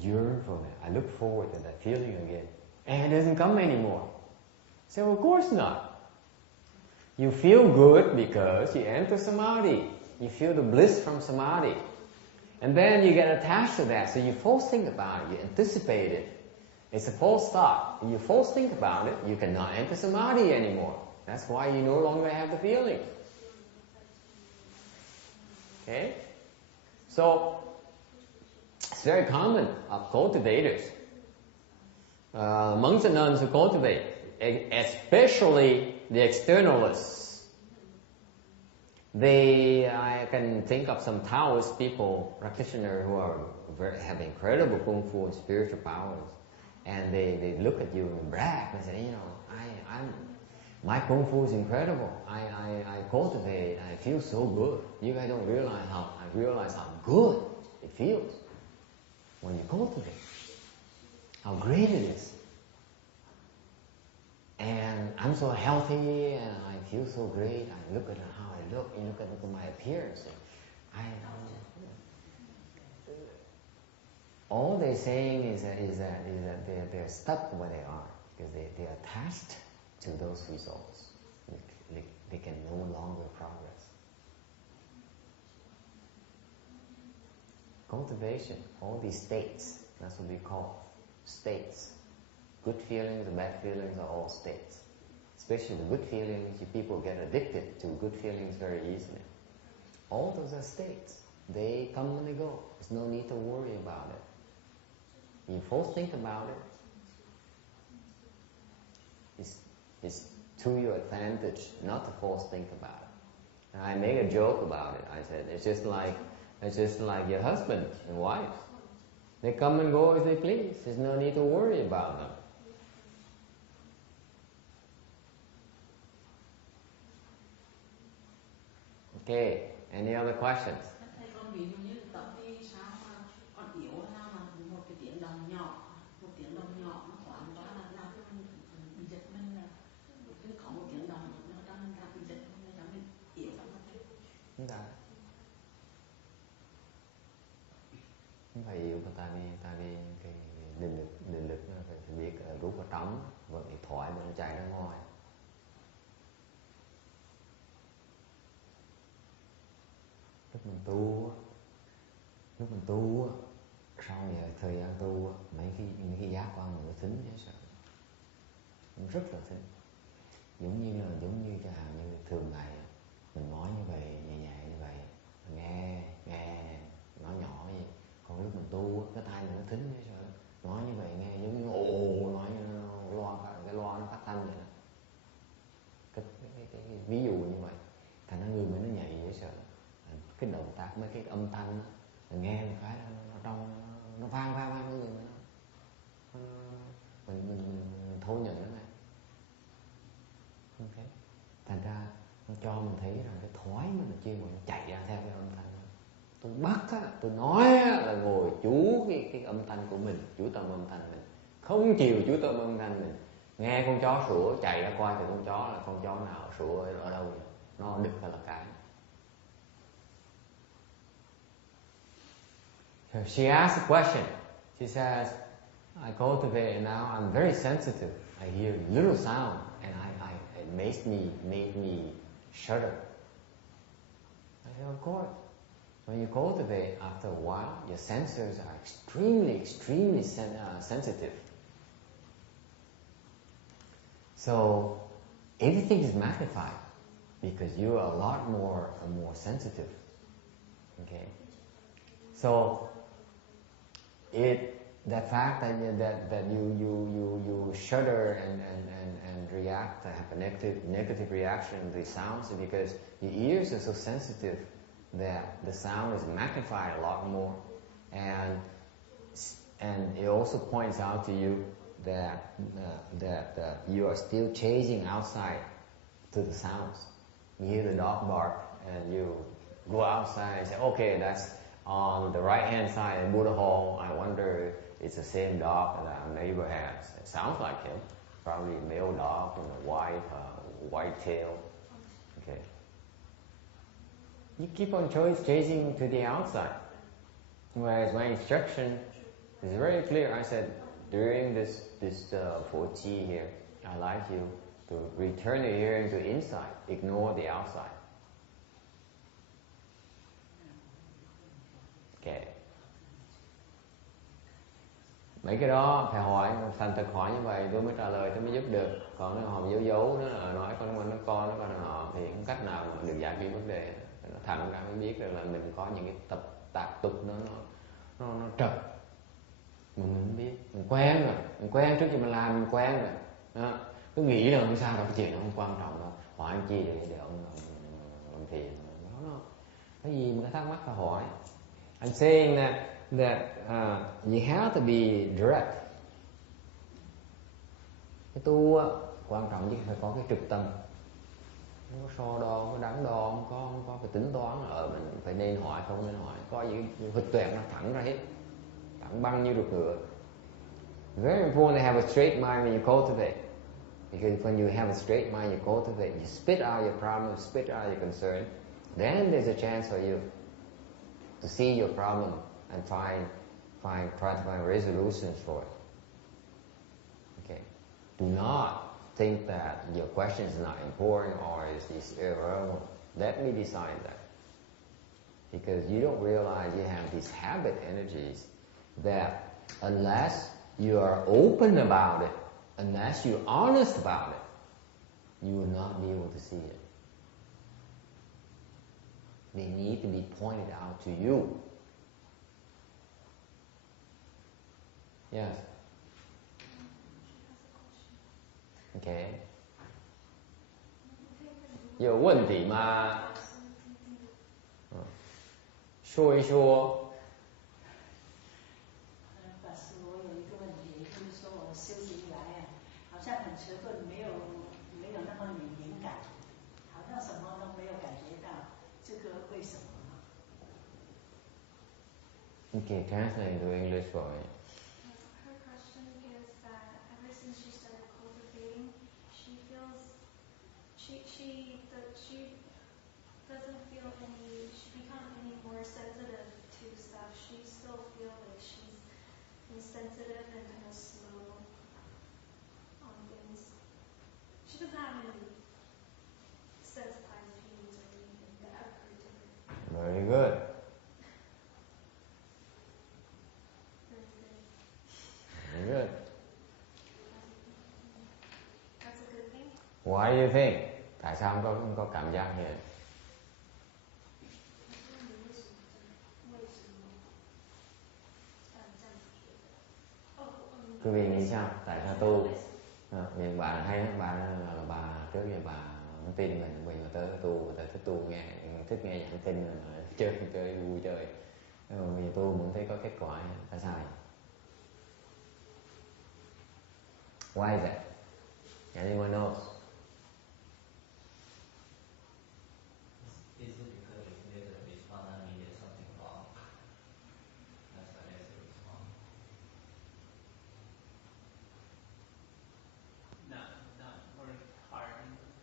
yearn for it. I look forward to that feeling again, and it doesn't come anymore. So of course not. You feel good because you enter samadhi. You feel the bliss from samadhi. And then you get attached to that, so you false think about it, you anticipate it. It's a false thought. When you false think about it, you cannot enter samadhi anymore. That's why you no longer have the feeling. Okay? So, it's very common of cultivators. Monks and nuns who cultivate, especially the externalists. I can think of some Taoist people, practitioners who have incredible kung fu and spiritual powers, and they look at you and brag and say, my kung fu is incredible. I cultivate it. I feel so good. You guys don't realize how good it feels when you cultivate. How great it is. And I'm so healthy and I feel so great. I look at how I look. You look at my appearance. All they're saying is that they're stuck where they are because they're attached to those results. They can no longer progress. Cultivation, all these states, that's what we call states. Good feelings and bad feelings are all states. Especially the good feelings, people get addicted to good feelings very easily. All those are states. They come and they go. There's no need to worry about it. You first think about it. It's to your advantage not to first think about it. And I make a joke about it. I said, it's just like your husband and wife. They come and go as they please. There's no need to worry about them. Okay, any other questions? Thầy con ví dụ như tập đi sao mà con yếu sao mà một cái tiếng động nhỏ nó thoáng quá là làm cho mình bị giật mình, là cứ có một tiếng động nó đang làm bị giật mình, là mình yếu lắm. Không phải yếu, ta đi cái định lực nó phải biết rút vào trống, và điện thoại nó chạy ra ngoài. Lúc mình tu sau thời gian tu mấy cái giác quan mình nó thính dễ sợ, nó rất là thính, giống như chẳng hạn như thường ngày mình nói như vậy nhẹ như vậy, nghe nói nhỏ vậy. Còn lúc mình tu cái tai mình nó thính dễ sợ, nói như vậy nghe giống như ồ, nói như cái loa nó phát thanh vậy đó. Cái ví dụ như vậy, thành ra người mình nó nhạy dễ sợ. Cái động tác mấy cái âm thanh đó, nghe một cái nó vang cái người mình thấu nhận nó này. Okay. Thành ra nó cho mình thấy rằng cái thoái mình là chuyên mình chạy ra theo cái âm thanh đó. Tôi bắt á, tôi nói á, là ngồi chú cái âm thanh của mình, chú tâm âm thanh mình, không chịu chú tâm âm thanh mình. Nghe con chó sủa chạy ra coi thì con chó là con chó nào sủa ở đâu, nó đực hay là cái. So she asked a question. She says, I cultivate and now I'm very sensitive. I hear little sound and it made me shudder. I said, of course. When you cultivate, after a while, your sensors are extremely sensitive. So everything is magnified because you are a lot more sensitive. Okay. So that fact that you shudder and react, have a negative reaction to the sounds, is because your ears are so sensitive that the sound is magnified a lot more, and it also points out to you that you are still chasing outside to the sounds. You hear the dog bark, and you go outside and say, okay, that's on the right hand side in Buddha Hall. I wonder if it's the same dog that our neighbor has. It sounds like him, probably a male dog with a white tail. Okay. You keep on chasing to the outside. Whereas my instruction is very clear. I said, during this 4G here, I'd like you to return the hearing to inside, ignore the outside. Okay. Mấy cái đó phải hỏi, thành thực hỏi như vậy tôi mới trả lời, tôi mới giúp được. Còn nó hòm giấu nó là nói con nó con nó con họ thì không cách nào mà được giải quyết vấn đề. Nó thẳng ra mới biết được là mình có những cái tạp tục nó trật mà mình không biết. Mình quen trước khi mình làm mình quen rồi. Đó. Cứ nghĩ là không sao đâu, cái chuyện nó không quan trọng đâu, hỏi anh chi để ông làm thiền. Đó. Cái gì mà thắc mắc phải hỏi. I'm saying that you have to be direct. Cái tu quan trọng chứ phải có cái trực tâm. Không có so đo, không có đắn đo, không có phải tính toán là mình phải nên hỏi không nên hỏi. Có gì hịch tuyệt nó thẳng ra hết, thẳng băng như ruột ngựa. Very important to have a straight mind when you cultivate. Because when you have a straight mind, you cultivate, you spit out your problems, spit out your concern, then there's a chance for you to see your problem and try to find resolutions for it. Okay. Do not think that your question is not important or is irrelevant. Let me decide that. Because you don't realize you have these habit energies that unless you are open about it, unless you're honest about it, you will not be able to see it. They need to be pointed out to you. Yes. Okay. 有问题吗？说一说。法师，我有一个问题，就是说我修行以来好像很迟钝，没有那么敏感，好像什么都没有感觉到，这个为什么呢？ Okay, translate into English for me. Her question is that ever since she started cultivating, she feels she doesn't feel she become any more sensitive to stuff. She still feels like she's insensitive and kind of slow on things. She doesn't have any sensitized feelings or anything that occur to her. Very good. Very good. That's a good thing. Why do you think? Tại sao không có cảm giác như vậy? Quý vị nghĩ sao? Tại sao tu? Những bạn hay lắm, bạn là bà trước giờ bà không tin mình, bây giờ tới tu, tới thích tu nghe, thích nghe giảng kinh, chơi vui chơi. Nhưng mà bây giờ tu muốn thấy có kết quả, tại sao vậy? Why is that? Anyone knows? Is it because if there's a response, that means there's something wrong? That's why there's a response. Not work hard enough.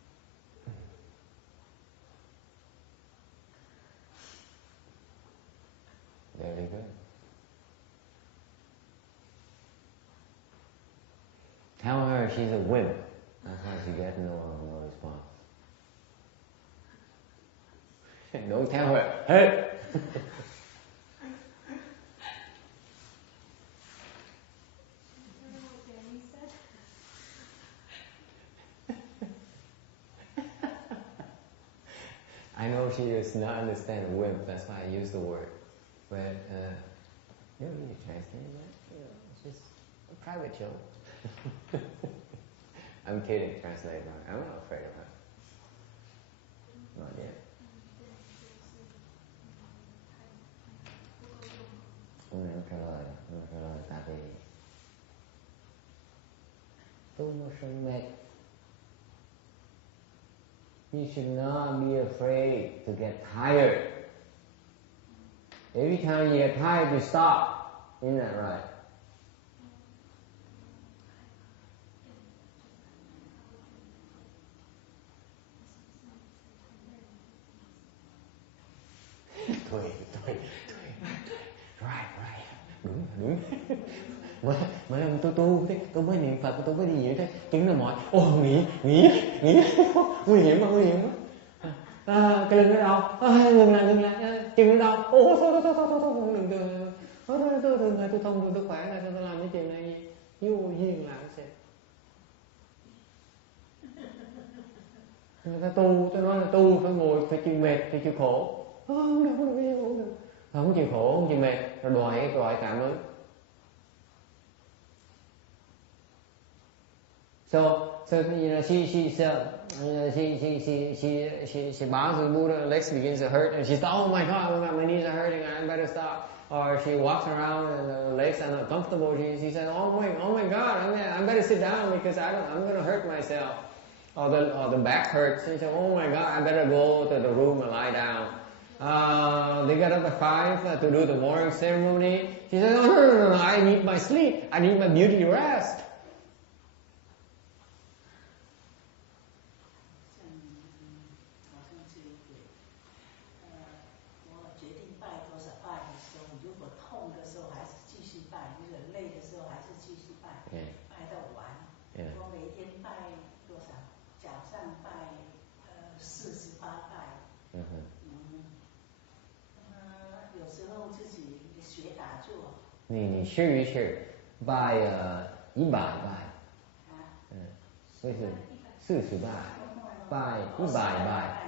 Very good. Tell her she's a wimp. That's why she gets no response. Don't tell her, hey! I know she does not understand wimp, that's why I use the word. But, you translate that? private show. I'm kidding, translator. I'm not afraid of her. Not yet. Hôm nay trả lời tại vì tôi nó sân mệt. You should not be afraid to get tired. Every time you get tired, you stop. Isn't that right? Thôi. Right. Đúng. Mấy lần tôi mới niệm Phật, tôi mới đi vậy thế, chân nó mỏi. Nghỉ. Nguy hiểm quá. Cái lưng nó đau. Ngừng lại. Chân nó đau. Thôi. Tôi thông tôi khỏe rồi, tôi làm cái chuyện này vô duyên làm xem. Người ta tu, tôi nói là tu phải ngồi, phải chịu mệt, phải chịu khổ. Không chịu khổ, không chịu mệt, rồi đòi cảm ứng. So you know, she bows to the Buddha, her legs begins to hurt, and she says, "Oh my God, my knees are hurting, I better stop." Or she walks around and her legs are not comfortable. She says, "Oh my God, I better sit down because I'm going to hurt myself." Or the back hurts. She says, "Oh my God, I better go to the room and lie down." They got up at 5 to do the morning ceremony. She said, "No, I need my sleep. I need my beauty rest."你试一试拜100拜，所以是40拜，拜100拜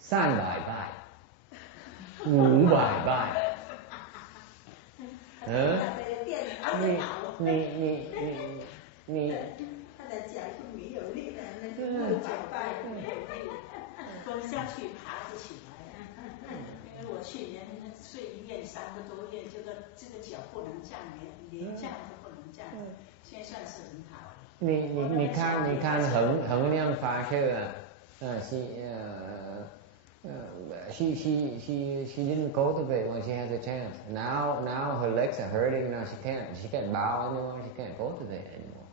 ，300拜，500拜。你他的脚是没有力的，那就600拜没有力，蹲下去爬不起来。因为我去年睡医院3个多月，这个脚不能站，连站都不能站，现在算是很好了。你看恒亮法师she didn't cultivate when she has a chance. Now her legs are hurting. Now she can't bow anymore. She can't cultivate anymore.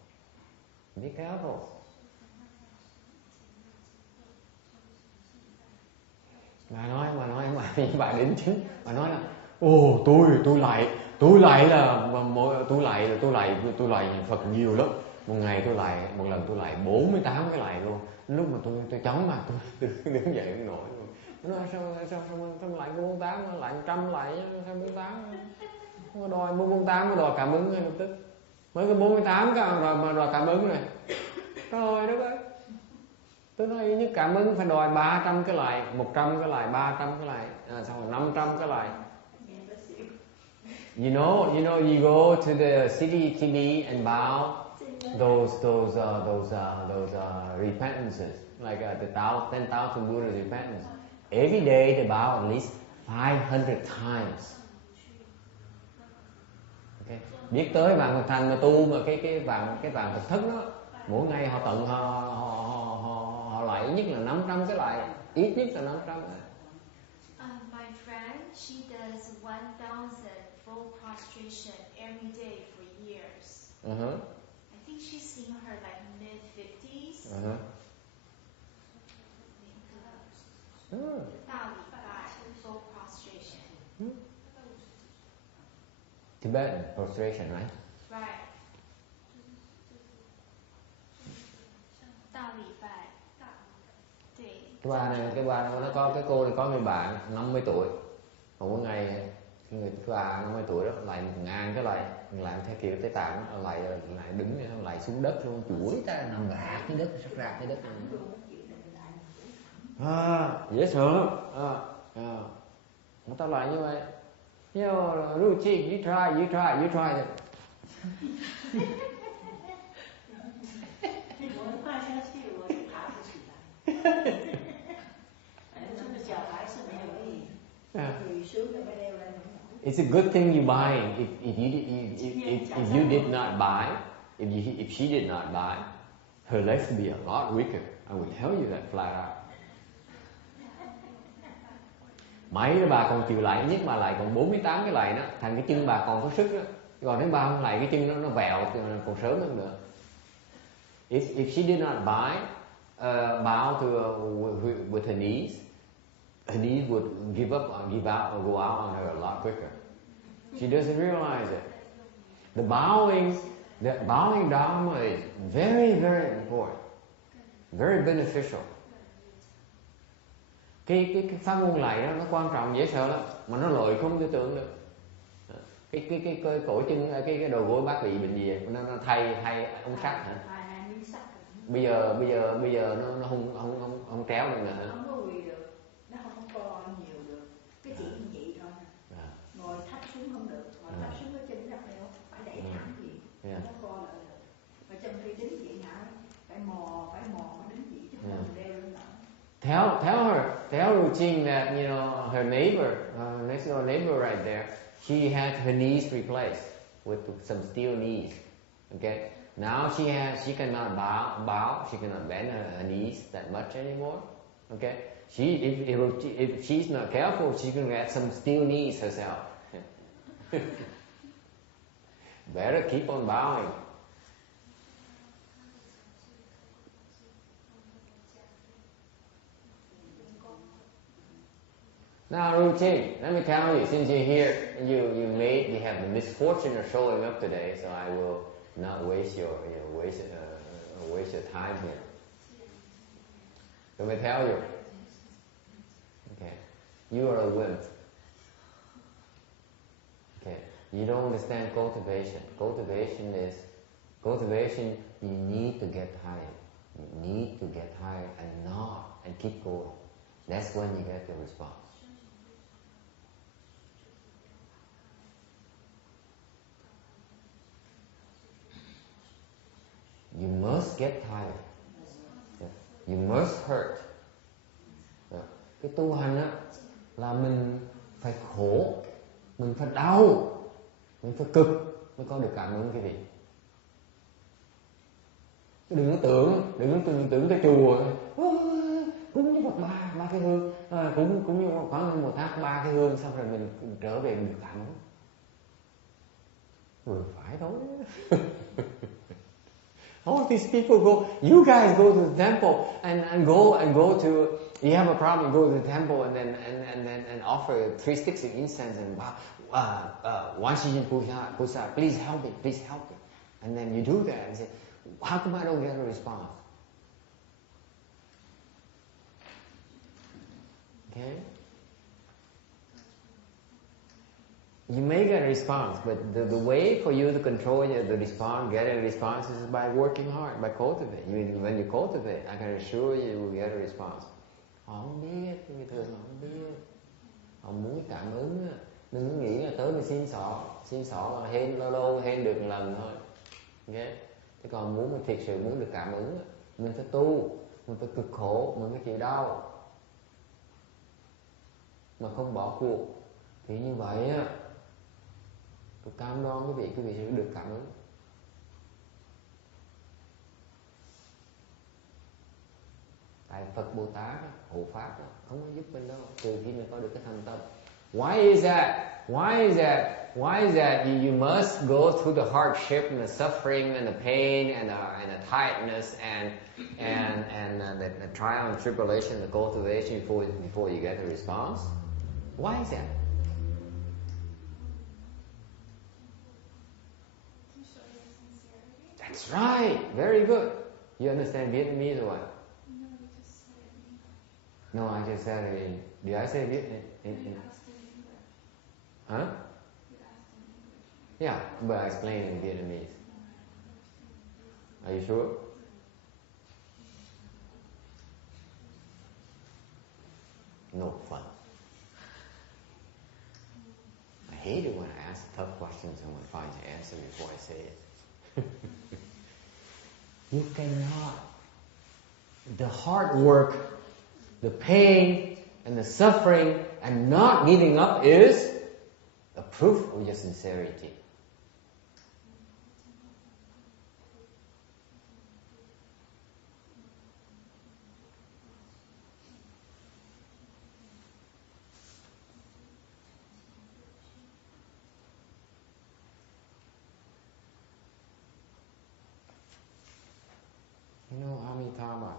Be careful. Bà đến chính bà nói là tôi lạy Phật nhiều lắm. Một lần tôi lạy 48 cái lạy luôn. Lúc mà tôi chóng mà tôi đứng dậy không nổi luôn. Nó nói sao lại 48, lại 100 lại sao 48? Nó đòi 48 nó đòi cảm ứng ngay lập tức. Mới cái 48 cái mà đòi cảm ứng này. Trời đất ơi. Tôi nói nhất cảm ứng phải đòi 300 cái lại, 100 cái lại, 300 cái lại, xong rồi 500 cái lại. You know, you go to the city TV and bow those repentances, like the 10,000 Buddha repentance. Every day they bow at least 500 times. Okay. Biết tới vàng Phật thành mà tu mà cái vàng Phật thức đó, mỗi ngày họ tận họ lại ít nhất là 500 cái lại, ít nhất là 500 cái. My friend, she does 1,000 full prostration every day for years. I think she's in her like mid-50s. 大礼拜 full prostration. Tibetan prostration, right? Right. 大礼拜. Cái bà nó có cái cô này có người bạn 50 tuổi. Một ngày người bà 50 tuổi đó lại 1.000 cái lại làm theo kiểu Tây Tạng, lại đứng lại xuống đất luôn, chuỗi ta nằm gạt cái đất, sắp rạc cái đất. Dễ sợ lắm. Người ta lại như vậy. Ruchi, you try. It's a good thing you buy. If you did not buy, if she did not buy, her legs would be a lot weaker. I will tell you that flat out. Mấy đứa bà còn chịu lại, nhất mà lại còn 48 cái lại đó, thành cái chân bà còn có sức đó. Còn nếu bà không lại cái chân nó vẹo còn sớm hơn nữa. If she did not buy, bow to with her knees would give up, give out, or go out on her a lot quicker. She doesn't realize it. The bowing dharma is very, very important, very beneficial. Cái pháp môn lạy đó nó quan trọng dễ sợ lắm, mà nó lội không tưởng tượng được. Cái cổ chân, cái đầu gối bác bị bệnh gì nó thay ống sắt hả? Bây giờ nó không tréo được nữa hả? Không có quỳ được, nó không có co nhiều được, cái chỉ như vậy thôi. Ngồi thấp xuống không được, ngồi thấp xuống cái chân rất đeo, phải đẩy thẳng gì, không có co lại được. Mà trong khi đứng vậy hả, phải mò đứng vậy chứ không đeo lên nổi. Tell Ruching that, you know, her neighbor, next door neighbor right there, she had her knees replaced with some steel knees. Okay, now she cannot bow, she cannot bend her knees that much anymore. Okay, if she's not careful, she can get some steel knees herself. Better keep on bowing. Now, Ruchi, let me tell you, since you're here, you have the misfortune of showing up today, so I will not waste your time here. Let me tell you. Okay, you are a wimp. Okay, you don't understand cultivation. Cultivation. You need to get higher. You need to get higher and keep going. That's when you get the response. You must get tired. You must hurt. Cái tu hành á là mình phải khổ, mình phải đau, mình phải cực mới có được cảm ứng cái gì. Đừng có tưởng cái chùa cúng với Phật ba cái hương, cúng như khoảng một tháng 3 cái hương, xong rồi mình trở về mình được cảm ứng. Vừa phải thôi. All these people go. You guys go to the temple and go to. You have a problem. You go to the temple and offer 3 sticks of incense and one Shijin Pusa. Please help me. And then you do that and say, how come I don't get a response? Okay. You may get a response, but the way for you to control the response, getting a response, is by working hard, by cultivating. When you cultivate, I can assure you will get a response. Họ không biết, người thường họ không biết. Họ muốn cảm ứng, đừng có nghĩ là tới mình xin xỏ là hên lâu hên được một lần thôi. Okay? Thế còn muốn thiệt sự muốn được cảm ứng, mình phải tu, mình phải cực khổ, mình phải chịu đau, mà không bỏ cuộc. Thì như vậy á, tôi cam đoan quý vị sẽ được cảm ứng. Tại Phật Bồ Tát hộ pháp đó, không có giúp mình đâu, trừ khi mình có được cái thành tâm. Why is that you must go through the hardship and the suffering and the pain and the tightness and the trial and tribulation, the cultivation before you get a response? Why is that? That's right. Very good. You understand Vietnamese or what? No, you just said it in English. No, I just said it in... Did I say Vietnamese? You asked in English. Huh? You asked in English. Yeah, but I explained in Vietnamese. Are you sure? No fun. I hate it when I ask tough questions and someone finds the answer before I say it. You cannot. The hard work the pain and the suffering and not giving up is a proof of your sincerity. You know Amitabha,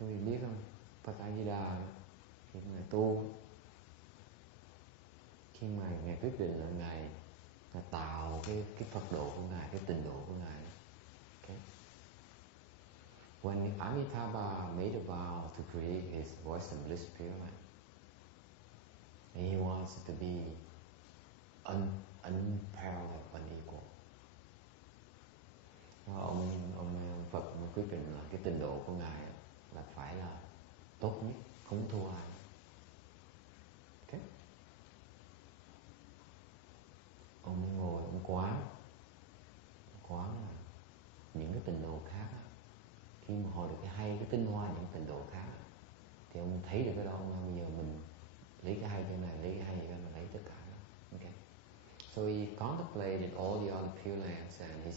các vị biết không? Phật A Di Đà khi ngài tu, khi mà ngài quyết định là ngài tạo cái Phật độ của ngài, cái tịnh độ của ngài. Okay. When Amitabha made a vow to create his voice and bliss pure light, and he wants it to be unparalleled, unequal. Ông Phật quyết định là cái tịnh độ của ngài là phải là tốt nhất, không thua ai. Okay. Ông ngồi ông quán là những cái tịnh độ khác á, khi mà họ được cái hay, cái tinh hoa những tịnh độ khác á, thì ông thấy được cái đó, ông nói bây giờ mình lấy cái hay cái này, lấy cái hay cái này, lấy tất cả đó. Okay. So he contemplated all the other Pure Lands and he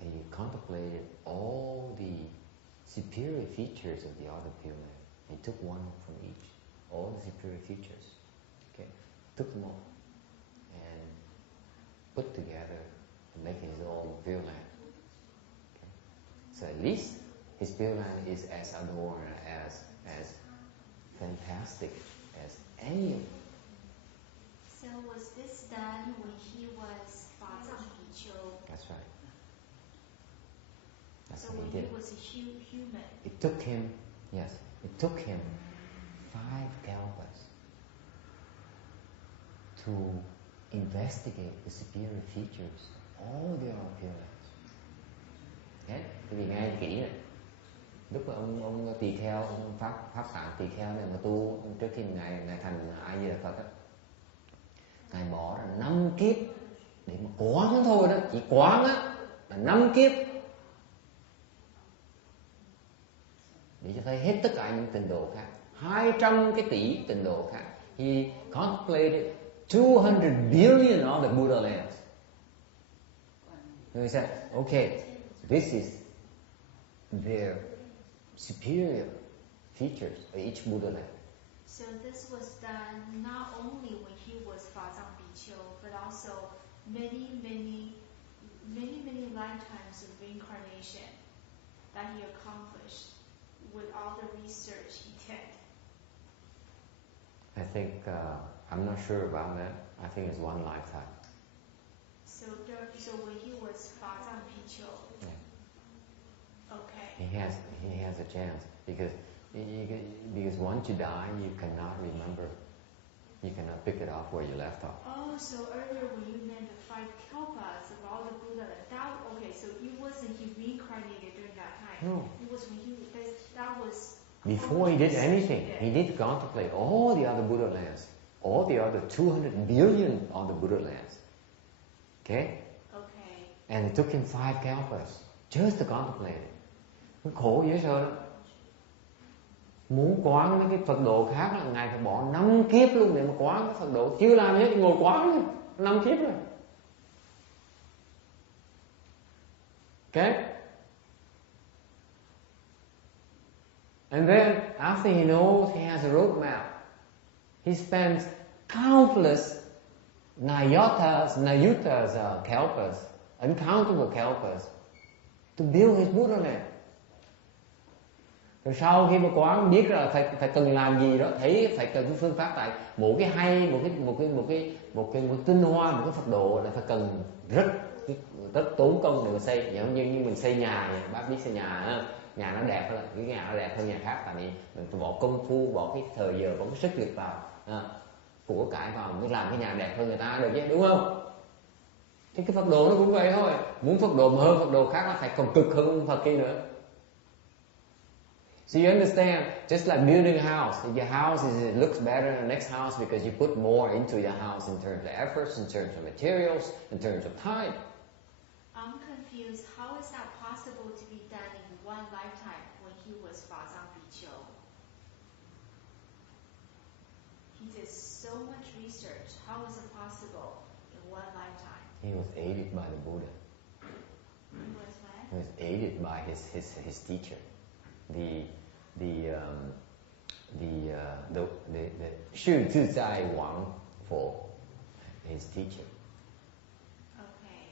he contemplated all the superior features of the other Pure Land. He took one from each, all the superior features. Okay, took them all and put together to make his own Pure Land. Okay. So at least his Pure Land is as adorned, as fantastic as any of them. So was this done when he was Fazang Pichu? That's right. That's So what when he did. he was a human. It took him 5 kalpas to investigate the superior features of all the other Pure Lands. Okay? Vì nghe kỹ này, lúc mà ông tỳ kheo, ông pháp tạng tỳ kheo này mà tu trước khi ngài thành A Di Đà Phật á, ngài bỏ ra 5 kiếp để mà quán thôi đó, chỉ quán á là 5 kiếp để cho thấy hết tất cả những tịnh độ khác, 200 cái tỷ tịnh độ khác. He contemplated 200 billion other Buddha lands. So he said, okay, this is their superior features of each Buddha land. So this was done not only when he was Fazang Pichu, but also many lifetimes of reincarnation that he accomplished with all the research he did. I think, I'm not sure about that. I think it's one lifetime. So when he was Fazang Pichu, Yeah. okay. He has a chance because once you die, you cannot remember. You cannot pick it up where you left off. Oh, so earlier when you meant the 5 kalpas of all the Buddha, so it wasn't he reincarnated during that time. No. It was when that was Before he did anything, he did contemplate all the other Buddha lands, all the other 200 billion other Buddha lands. Okay? Okay. And it took him 5 kalpas just to contemplate it. Nó khổ dễ sợ lắm. Muốn quán mấy cái Phật độ khác là ngài phải bỏ 5 kiếp luôn để mà quán cái Phật độ, chưa làm gì hết, ngồi quán luôn 5 kiếp rồi. Okay? And then after he knows he has a roadmap, he spends countless nayutas, kalpas, uncountable kalpas to build his Buddha land. Rồi sau khi mà quán biết là phải cần làm gì đó, thấy phải cần cái phương pháp, tại một cái hay, một cái tinh hoa, một cái Phật độ là phải cần rất tốn công để mà xây. Giống như mình xây nhà vậy, bác biết xây nhà ha, nhà nó đẹp là cái nhà nó đẹp hơn nhà khác, tại vì mình phải bỏ công phu, bỏ cái thời giờ, bỏ cái sức lực vào, của cải vào mới làm cái nhà đẹp hơn người ta được chứ, đúng không? Thì cái Phật độ nó cũng vậy thôi, muốn Phật độ mà hơn Phật độ khác là phải còn cực hơn Phật kia nữa. So you understand, just like building a house, if your house it looks better than the next house because you put more into your house in terms of efforts, in terms of materials, in terms of time. I'm confused. How is that possible to be done in one lifetime when he was Fazang Biqiu. He did so much research. How was it possible in one lifetime? He was aided by the Buddha. He was what? He was aided by his teacher, the 世自在王佛, his teacher. Okay.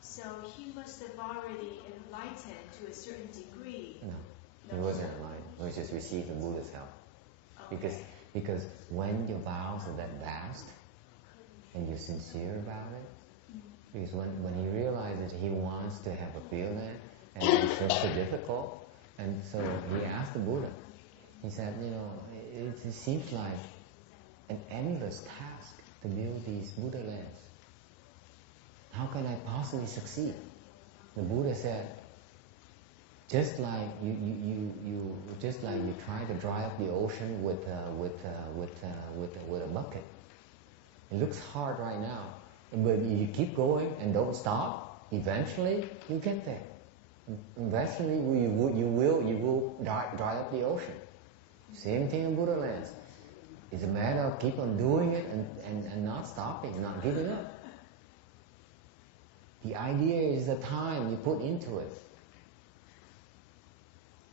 So he must have already enlightened to a certain degree. No, he wasn't enlightened. He just received the Buddha's help. Okay. Because when your vows are that vast and you're sincere about it, because when he realizes he wants to have a Pure Land and it's so difficult, and so he asked the Buddha, he said, it seems like an endless task to build these Buddha lands. How can I possibly succeed? The Buddha said, just like you try to dry up the ocean with a bucket. It looks hard right now, but you keep going and don't stop. Eventually, you get there. Eventually, you will dry up the ocean. Same thing in Buddha lands. It's a matter of keep on doing it and not stopping, not giving up. The idea is the time you put into it.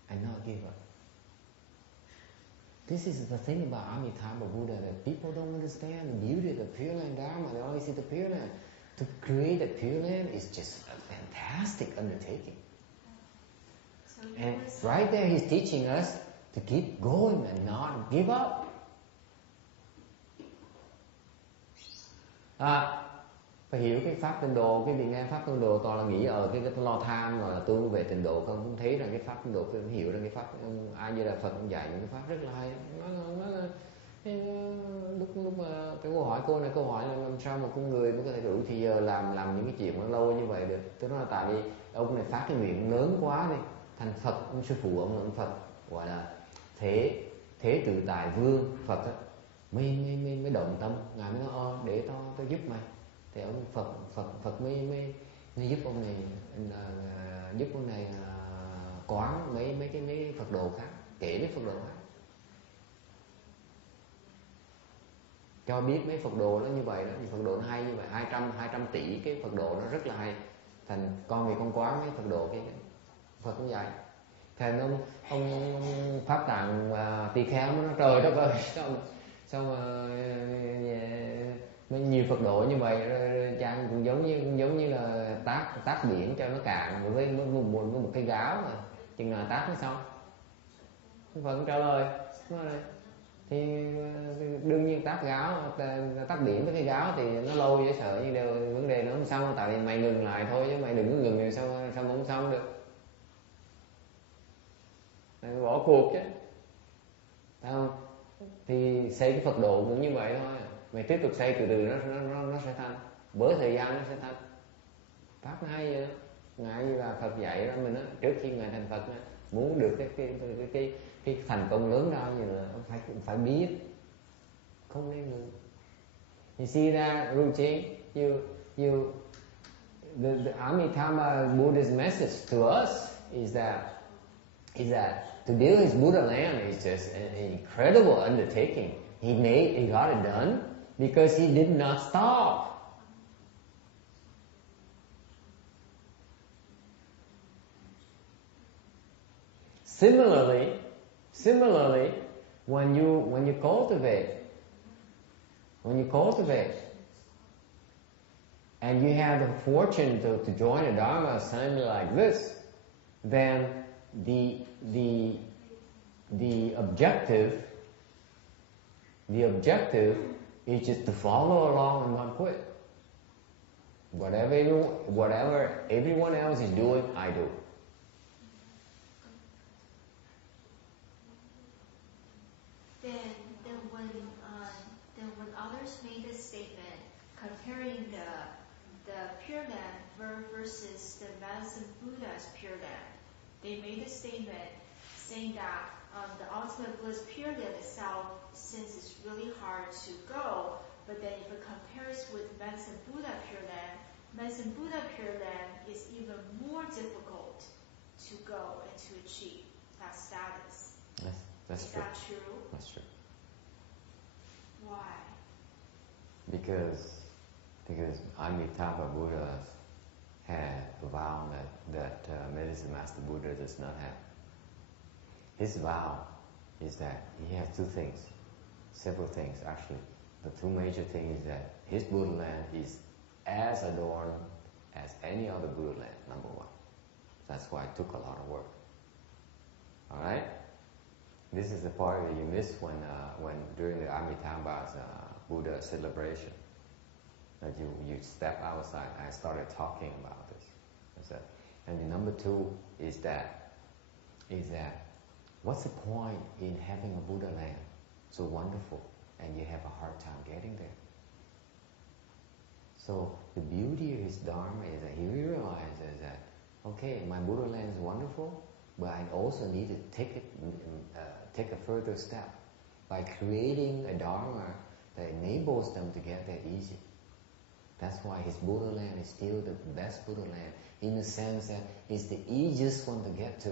And not give up. This is the thing about Amitabha Buddha, that people don't understand the beauty of the Pure Land Dharma. They always see the Pure Land. To create a Pure Land is just a fantastic undertaking. So And right there he's teaching us to keep going and not give up. Phải hiểu cái pháp tịnh độ, cái vị nghe pháp tịnh độ toàn là nghĩ cái lo tham rồi là tu về tịnh độ, con cũng thấy rằng cái pháp tịnh độ, con hiểu rằng cái pháp A Di Đà Phật cũng dạy những cái pháp rất là hay. Lúc mà cái câu hỏi cô này, câu hỏi là làm sao một con người mới có thể đủ thì giờ làm những cái chuyện nó lâu như vậy được. Tôi nói là tại vì ông này phát cái nguyện lớn quá đi, thành Phật, ông sư phụ ông Phật gọi là thế tự tại vương Phật á, mới động tâm, ngài mới nói để tao giúp mày. Thì ông Phật mới giúp ông này quán mấy Phật đồ khác, kể mấy Phật đồ khác, cho biết mấy Phật đồ nó như vậy đó, Phật đồ nó hay như vậy, 200 tỷ cái Phật đồ nó rất là hay. Thành con vì con quán mấy Phật đồ cái Phật cũng vậy. Thành ông Pháp Tạng Tỳ Kheo nó nói trời đất ơi, sao mà nhiều Phật độ như vậy, Trang cũng giống như là tác biển cho nó cạn với một cái gáo mà chừng nào tác nó xong. Phật trả lời thì đương nhiên tác biển với cái gáo thì nó lâu dễ sợ, nhưng vấn đề nó không xong, tại vì mày ngừng lại thôi, chứ mày đừng có ngừng thì sao không xong được. Mày bỏ cuộc chứ, phải không? Thì xây cái Phật độ cũng như vậy thôi. Mày tiếp tục xây từ từ nó sẽ thành, với thời gian nó sẽ thành. Pháp nó hay vậy đó. Ngài như là Phật dạy đó mình đó, trước khi ngài thành Phật đó, muốn được cái thành công lớn đó như là phải biết, không nên ngừng. You see that routine? The Amitabha Buddha's message to us is that to build his Buddha land is just an incredible undertaking. He got it done because he did not stop. Similarly, when you cultivate, and you have the fortune to join a Dharma assembly like this, then the objective is just to follow along and not quit. Whatever everyone else is doing, I do. Then when others made this statement comparing the Pure Land versus the Medicine Buddha's Pure Land, they made a statement saying that the ultimate bliss Pure Land itself, since it's really hard to go, but then if it compares with Medicine Buddha Pure Land is even more difficult to to go and to achieve that status. That's Is true. that true? That's true. Why? Because Amitabha Buddha had a vow that Medicine Master Buddha does not have. His vow is that he has two things, several things actually. The two major things is that his Buddha land is as adorned as any other Buddha land, number one. That's why it took a lot of work. Alright? This is the part that you missed when during the Amitabha's Buddha celebration. That you step outside, I started talking about this. And the number two is that what's the point in having a Buddha land so wonderful and you have a hard time getting there? So the beauty of his Dharma is that he realizes that, okay, my Buddha land is wonderful, but I also need to take a further step by creating a Dharma that enables them to get there easy. That's why his Buddha land is still the best Buddha land, in the sense that it's the easiest one to get to.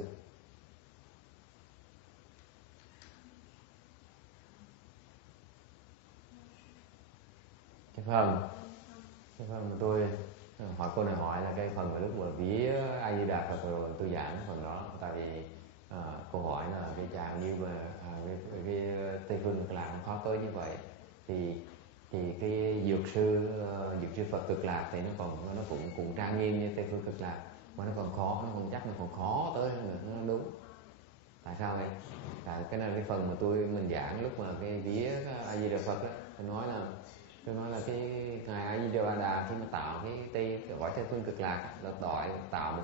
Cái phần mà tôi hỏi cô này hỏi là cái phần mà lúc mà vía A Di Đà Phật rồi tôi giảng cái phần đó, tại vì cô hỏi là cái chàng như mà cái Tây Phương Cực Lạc khó tới như vậy thì cái dược sư Phật Cực Lạc thì nó cũng trang nghiêm như Tây Phương Cực Lạc, mà nó còn khó, nó còn chắc nó còn khó tới hơn nữa, nó đúng. Tại sao vậy? Tại cái này cái phần mà mình giảng lúc mà cái vía A Di Đà Phật đó, tôi nói là cái ngài A Di Đà khi mà tạo cái gọi Tây Phương Cực Lạc là tạo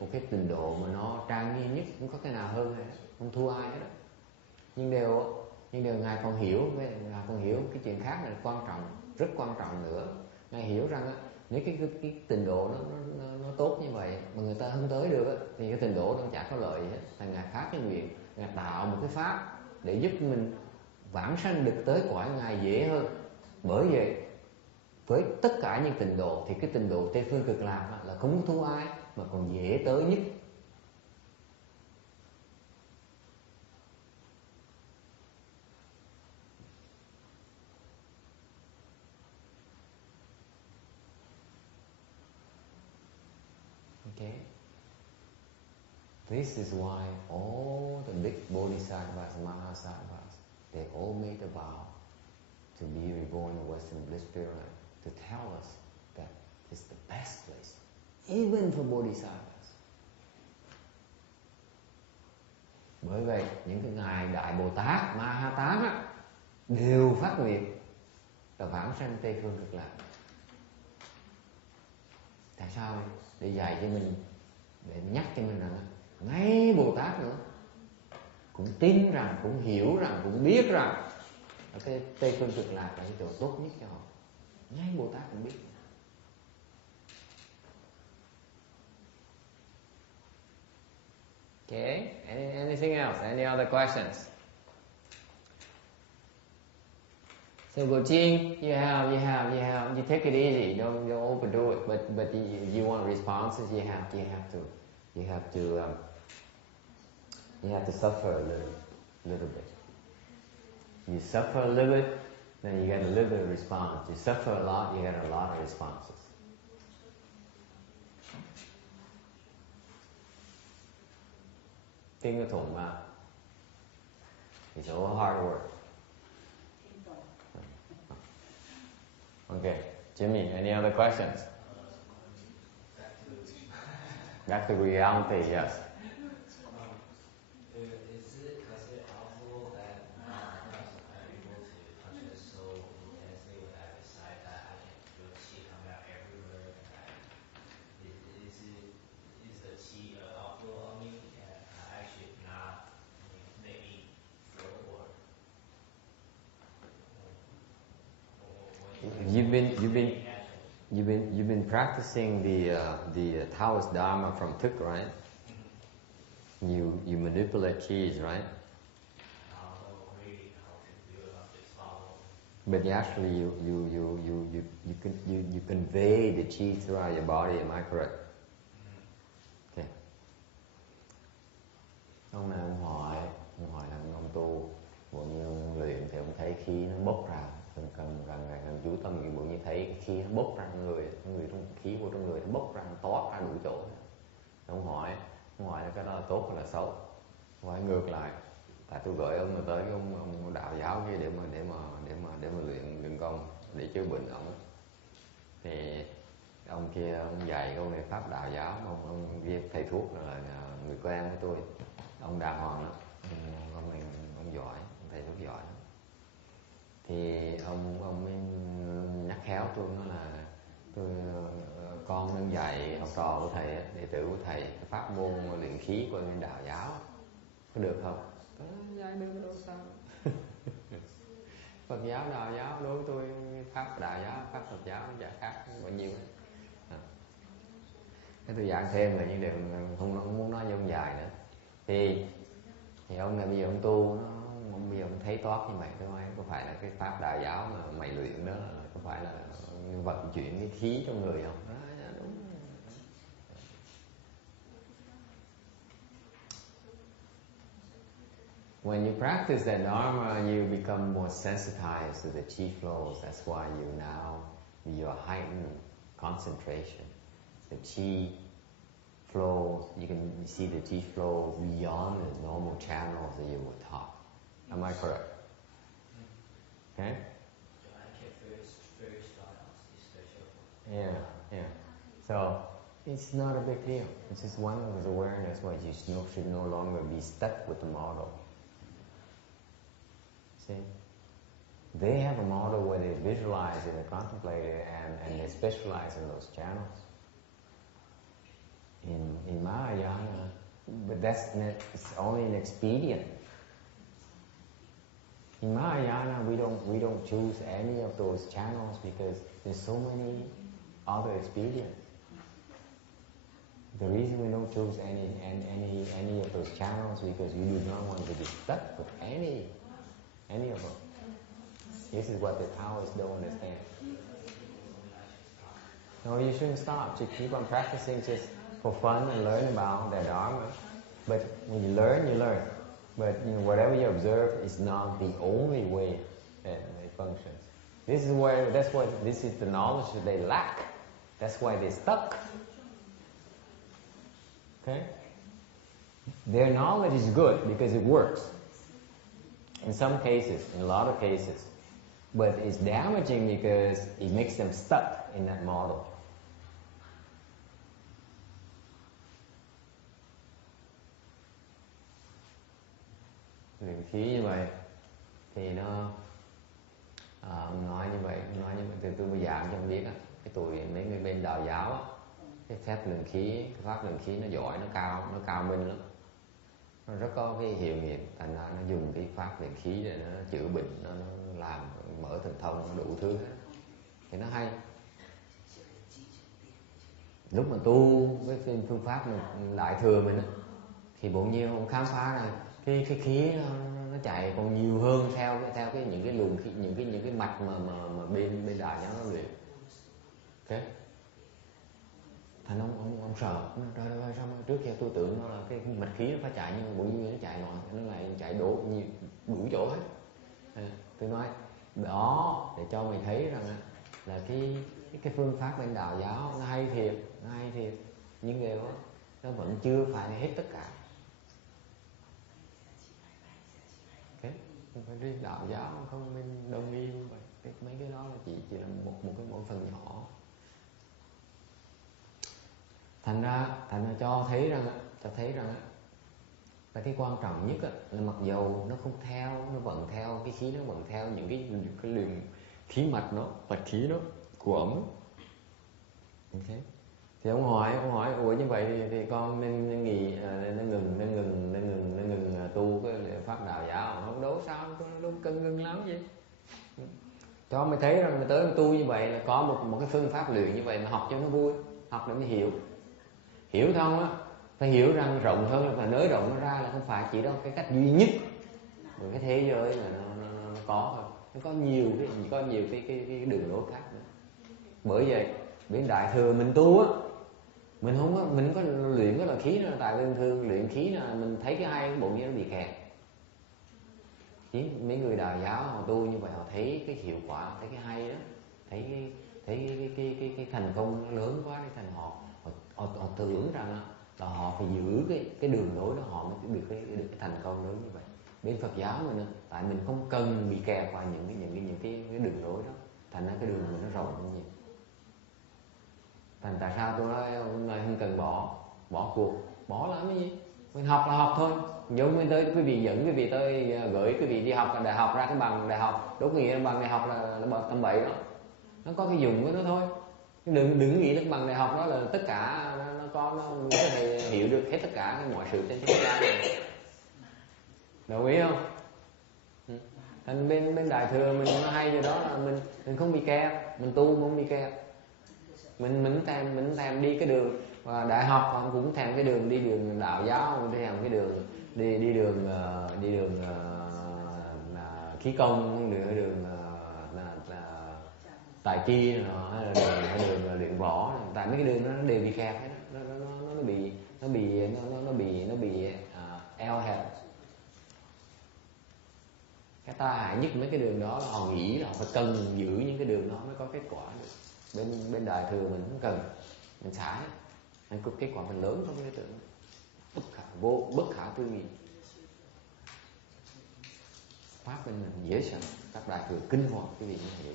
một cái trình độ mà nó trang nghiêm nhất, không có cái nào hơn hết, không thua ai hết đó. Nhưng điều ngài còn hiểu cái chuyện khác là quan trọng, rất quan trọng nữa. Ngài hiểu rằng nếu cái trình độ nó tốt như vậy mà người ta không tới được thì cái trình độ nó chả có lợi gì hết. Là ngài phát cái nguyện, ngài tạo một cái pháp để giúp mình vãng sanh được tới cõi ngài dễ hơn. Bởi vậy với tất cả những trình độ thì cái trình độ Tây Phương Cực Lạc là không thua ai mà còn dễ tới nhất. Okay. This is why all the big bodhisattvas, mahasattvas, they all made a vow to be reborn in Western Bliss Spirit Land, to tell us that it's the best place, even for bodhisattvas. Bởi vậy, những cái ngài Đại Bồ Tát, Ma Ha Tát đều phát nguyện là vãng sanh Tây Phương Cực Lạc. Tại sao? Để dạy cho mình, để nhắc cho mình rằng ngay Bồ Tát nữa cũng tin rằng, cũng hiểu rằng, cũng biết rằng cái Tây Phương Cực Lạc là cái chỗ tốt nhất cho họ. Ngay Bồ Tát cũng biết. Okay, anything else? Any other questions? So Bojing, you take it easy. Don't overdo it. But you want responses. You have to suffer a little bit. You suffer a little bit, then you get a little bit of response. You suffer a lot, you get a lot of responses. Kinh Tụng mà. It's all hard work. Okay, Jimmy, any other questions? Back to reality, yes. Is it considered helpful that now I'm able to conscious so intensely when I decide that I can feel qi coming out everywhere? Is the qi helpful on me? And I should not make me flow or You've been practicing the Taoist Dharma from Tuk, right? You manipulate qis, right? But actually you convey the qi throughout your body. Am I correct? Okay. Ông này ông hỏi là ông tu bộ như ông luyện thì ông thấy khí nó bốc ra, cần ngày cần chú tâm cái bộ như thấy cái khí nó bốc ra người trong khí vô trong người nó bốc ra, nó toát ra đủ chỗ. Ông hỏi là cái đó là tốt hay là xấu? Hỏi ngược lại, tại tôi gửi ông tới cái ông đạo giáo kia để mà luyện luyện công để chữa bệnh ông. Thì ông kia ông dạy câu này pháp đạo giáo, ông kia thầy thuốc là người quen với tôi, ông đàng hoàng đó, ông giỏi, ông thầy thuốc giỏi đó. Thì ông mới nhắc khéo tôi nói là con đang dạy học trò của thầy, đệ tử của thầy cái pháp môn luyện khí của đạo giáo, có được không? Dạy được đâu sao? Phật giáo, đạo giáo đối với tôi pháp đạo giáo, pháp Phật giáo dạ khác bao nhiêu. Cái tôi giảng thêm là những điều không muốn nói với ông dài nữa. Thì ông này bây giờ ông tu ông bây giờ ông thấy toát như vậy thôi, có phải là cái pháp đạo giáo mà mày luyện đó có phải là vận chuyển cái khí trong người không? Đó, đúng. When you practice that dharma, you become more sensitized to the chi flows. That's why you now your heightened concentration. The chi flow, you can see the chi flow beyond the normal channels that you were taught. Am I correct? Okay? Yeah. So it's not a big deal. It's just one of the awareness where you should no longer be stuck with the model. See? They have a model where they visualize it and contemplate it and they specialize in those channels. In Mahayana, but it's only an expedient. In Mahayana, we don't choose any of those channels because there's so many other expedients. The reason we don't choose any of those channels because we do not want to be stuck with any of them. This is what the Taoists don't understand. No, you shouldn't stop. Just keep on practicing just for fun and learn about the Dharma. But when you learn, you learn. But whatever you observe is not the only way that it functions. This is the knowledge that they lack. That's why they're stuck. Okay? Their knowledge is good because it works. In some cases, in a lot of cases. But it's damaging because it makes them stuck in that model. Luyện khí như vậy thì nó ông nói như vậy thì tôi mới giảng cho ông biết á, cái tụi mấy người bên đạo giáo á, cái phép luyện khí, cái pháp luyện khí nó giỏi, nó cao minh lắm, nó rất có cái hiệu nghiệm, thành ra nó dùng cái pháp luyện khí để nó chữa bệnh, nó làm mở thần thông, nó đủ thứ hết, thì nó hay. Lúc mà tu với phương pháp đại thừa mình á, thì bỗng nhiên ông khám phá ra cái khí nó chạy còn nhiều hơn theo cái những cái luồng khí, những cái mạch mà bên đạo giáo nó luyện. Ok, thành ông sợ, trời ơi sao trước kia tôi tưởng nó là cái mạch khí nó phải chạy nhưng mà bỗng nhiên nó chạy nó lại chạy đủ chỗ hết. Tôi nói đó để cho mày thấy rằng là cái phương pháp bên đạo giáo nó hay thiệt, nhưng điều đó nó vẫn chưa phải hết tất cả. Okay. Không phải riêng đạo giáo, không bên đông y như vậy. Mấy cái đó là chỉ là một cái phần nhỏ. Thành ra cho thấy rằng là cái quan trọng nhất là mặc dầu nó không theo, nó vẫn theo cái khí, nó vẫn theo những cái luồng khí mạch khí nó của ổng. Okay. Thì ông hỏi ủa như vậy thì con nên nghỉ, nên ngừng tu cái pháp đạo giáo, không đâu sao, đâu cần ngừng lắm vậy. Cho mày thấy rằng mày tới mày tu như vậy là có một cái phương pháp luyện như vậy mà học cho nó vui, học để mới hiểu không á, phải hiểu rằng rộng hơn, và nới rộng nó ra là không phải chỉ đó cái cách duy nhất của cái thế giới mà nó có thôi, nó có nhiều cái đường lối khác nữa. Bởi vậy bên đại thừa mình tu á, Mình không có luyện cái loại khí nữa, tại bình thường luyện khí là mình thấy cái hay cái bụng như nó bị kẹt. Chỉ mấy người đạo giáo họ tu như vậy họ thấy cái hiệu quả, thấy cái hay đó, thấy cái thành công nó lớn quá, cái thành họ tưởng rằng là họ phải giữ cái đường lối đó họ mới được cái thành công lớn như vậy. Bên Phật giáo mình tại mình không cần bị kẹt vào những cái đường lối đó, thành ra cái đường mình nó rộng hơn nhiều. Thành tại sao tôi nói hôm nay không cần bỏ cuộc, bỏ làm cái gì? Mình học là học thôi. Giống như tới quý vị dẫn quý vị tới gửi quý vị đi học đại học ra cái bằng đại học, đúng nghĩa bằng đại học là bằng tầm bậy đó. Nó có cái dùng của nó thôi. Đừng nghĩ là bằng đại học đó là tất cả nó có thể hiểu được hết tất cả mọi sự trên thế gian này. Đồng ý không? Thành bên đại thừa mình nó hay cho đó là mình không bị kẹt, mình tu không bị kẹt. Mình thèm đi cái đường và đại học họ cũng thèm cái đường đi đường đạo giáo, thèm cái đường đi đường khí công, đường tài chi hay là đường luyện võ, tại mấy cái đường đó nó đều bị kẹt hết, nó bị eo hẹp. Cái tai hại nhất mấy cái đường đó là họ nghĩ là họ phải cần giữ những cái đường đó mới có kết quả được. Bên đại thừa mình không cần, mình xả hết, kết quả mình lớn không cái tưởng bất khả tư nghị. Pháp bên mình dễ sợ, các đại thừa kinh hoàng cái gì cũng hiểu.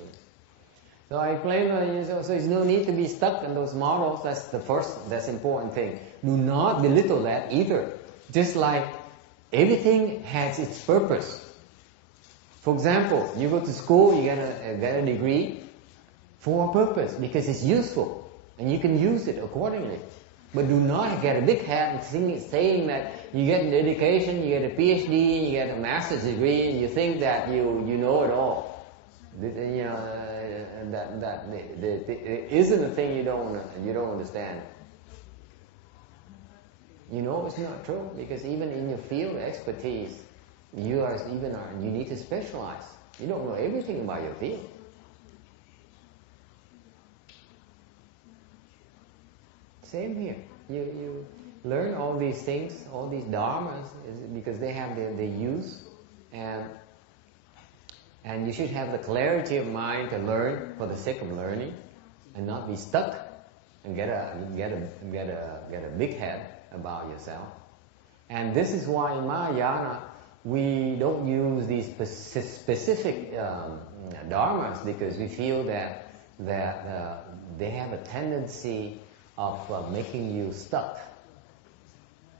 So I explain, so there's no need to be stuck in those models. That's the first, that's important thing. Do not belittle that either. Just like everything has its purpose. For example, you go to school, you get a degree for a purpose because it's useful and you can use it accordingly. But do not get a big head and saying that you get an education, you get a PhD, you get a master's degree, and you think that you know it all. You know that it isn't a thing you don't understand. You know it's not true because even in your field of expertise, you need to specialize. You don't know everything about your field. Same here. You learn all these things, all these dharmas, because they have their use, and you should have the clarity of mind to learn for the sake of learning, and not be stuck and get a big head about yourself. And this is why in Mahayana we don't use these specific dharmas because we feel that they have a tendency of making you stuck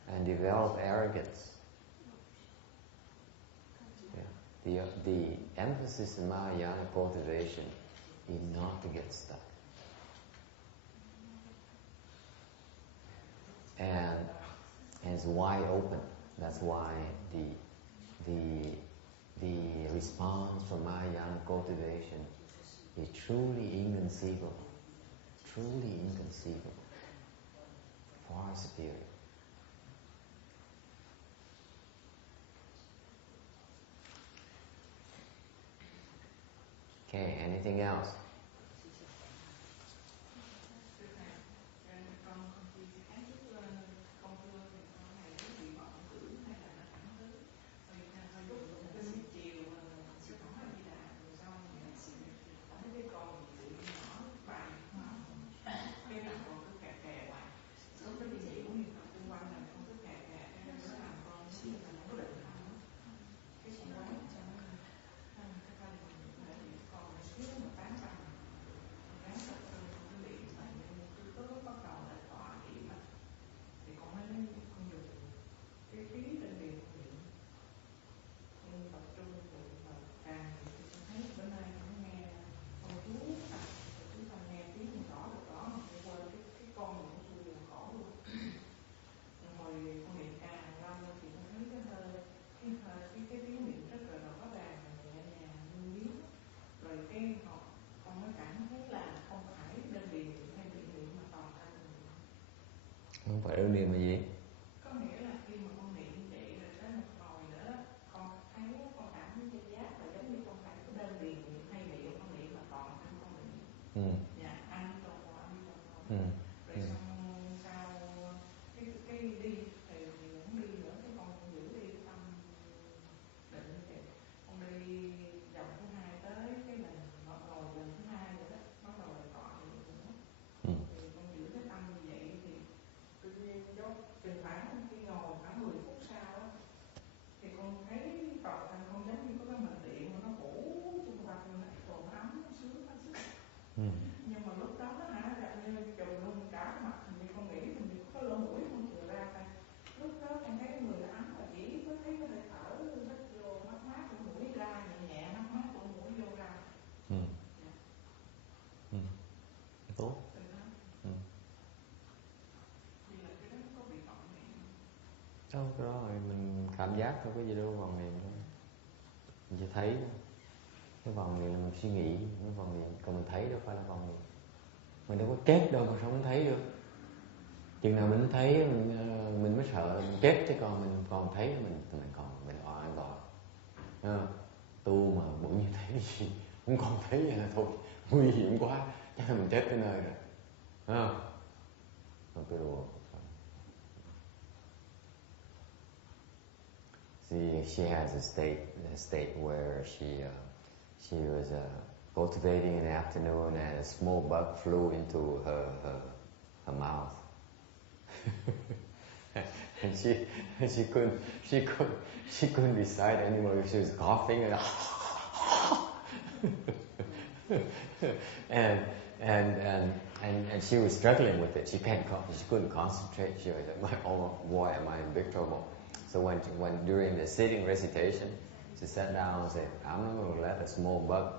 and develop arrogance. Yeah. The emphasis in Mahayana cultivation is not to get stuck. And it's wide open. That's why the response from Mahayana cultivation is truly inconceivable. Truly inconceivable. Far superior. Okay, anything else? Không phải đơn điệu mà gì? Có nghĩa là khi mà con niệm vậy rồi tới một hồi nữa con thấy con cảm thấy cái giác là giống như con phải có đơn điệu hay niệm con niệm mà toàn thân con niệm. Dạ, ăn trong rồi. Rồi xong sau Đâu cái đó rồi mình cảm giác thôi, có gì đâu vòng niệm thôi. Mình chỉ thấy thôi. Cái vòng niệm là mình suy nghĩ, cái vòng niệm còn mình thấy đâu phải là vòng niệm. Mình đâu có chết đâu mà sao không thấy được. Chừng nào mình thấy mình mới sợ mình chết, chứ còn mình còn thấy mình còn an toàn. Tu mà bỗng như thấy cái gì không còn thấy là thôi nguy hiểm quá, chắc là mình chết tới nơi rồi. Không tôi đùa. She has a state where she was cultivating in the afternoon, and a small bug flew into her mouth. And she couldn't recite anymore. She was coughing and she was struggling with it. She couldn't concentrate. She was like, "Oh boy, am I in big trouble." So when during the sitting recitation, she sat down and said, "I'm not going to let a small bug,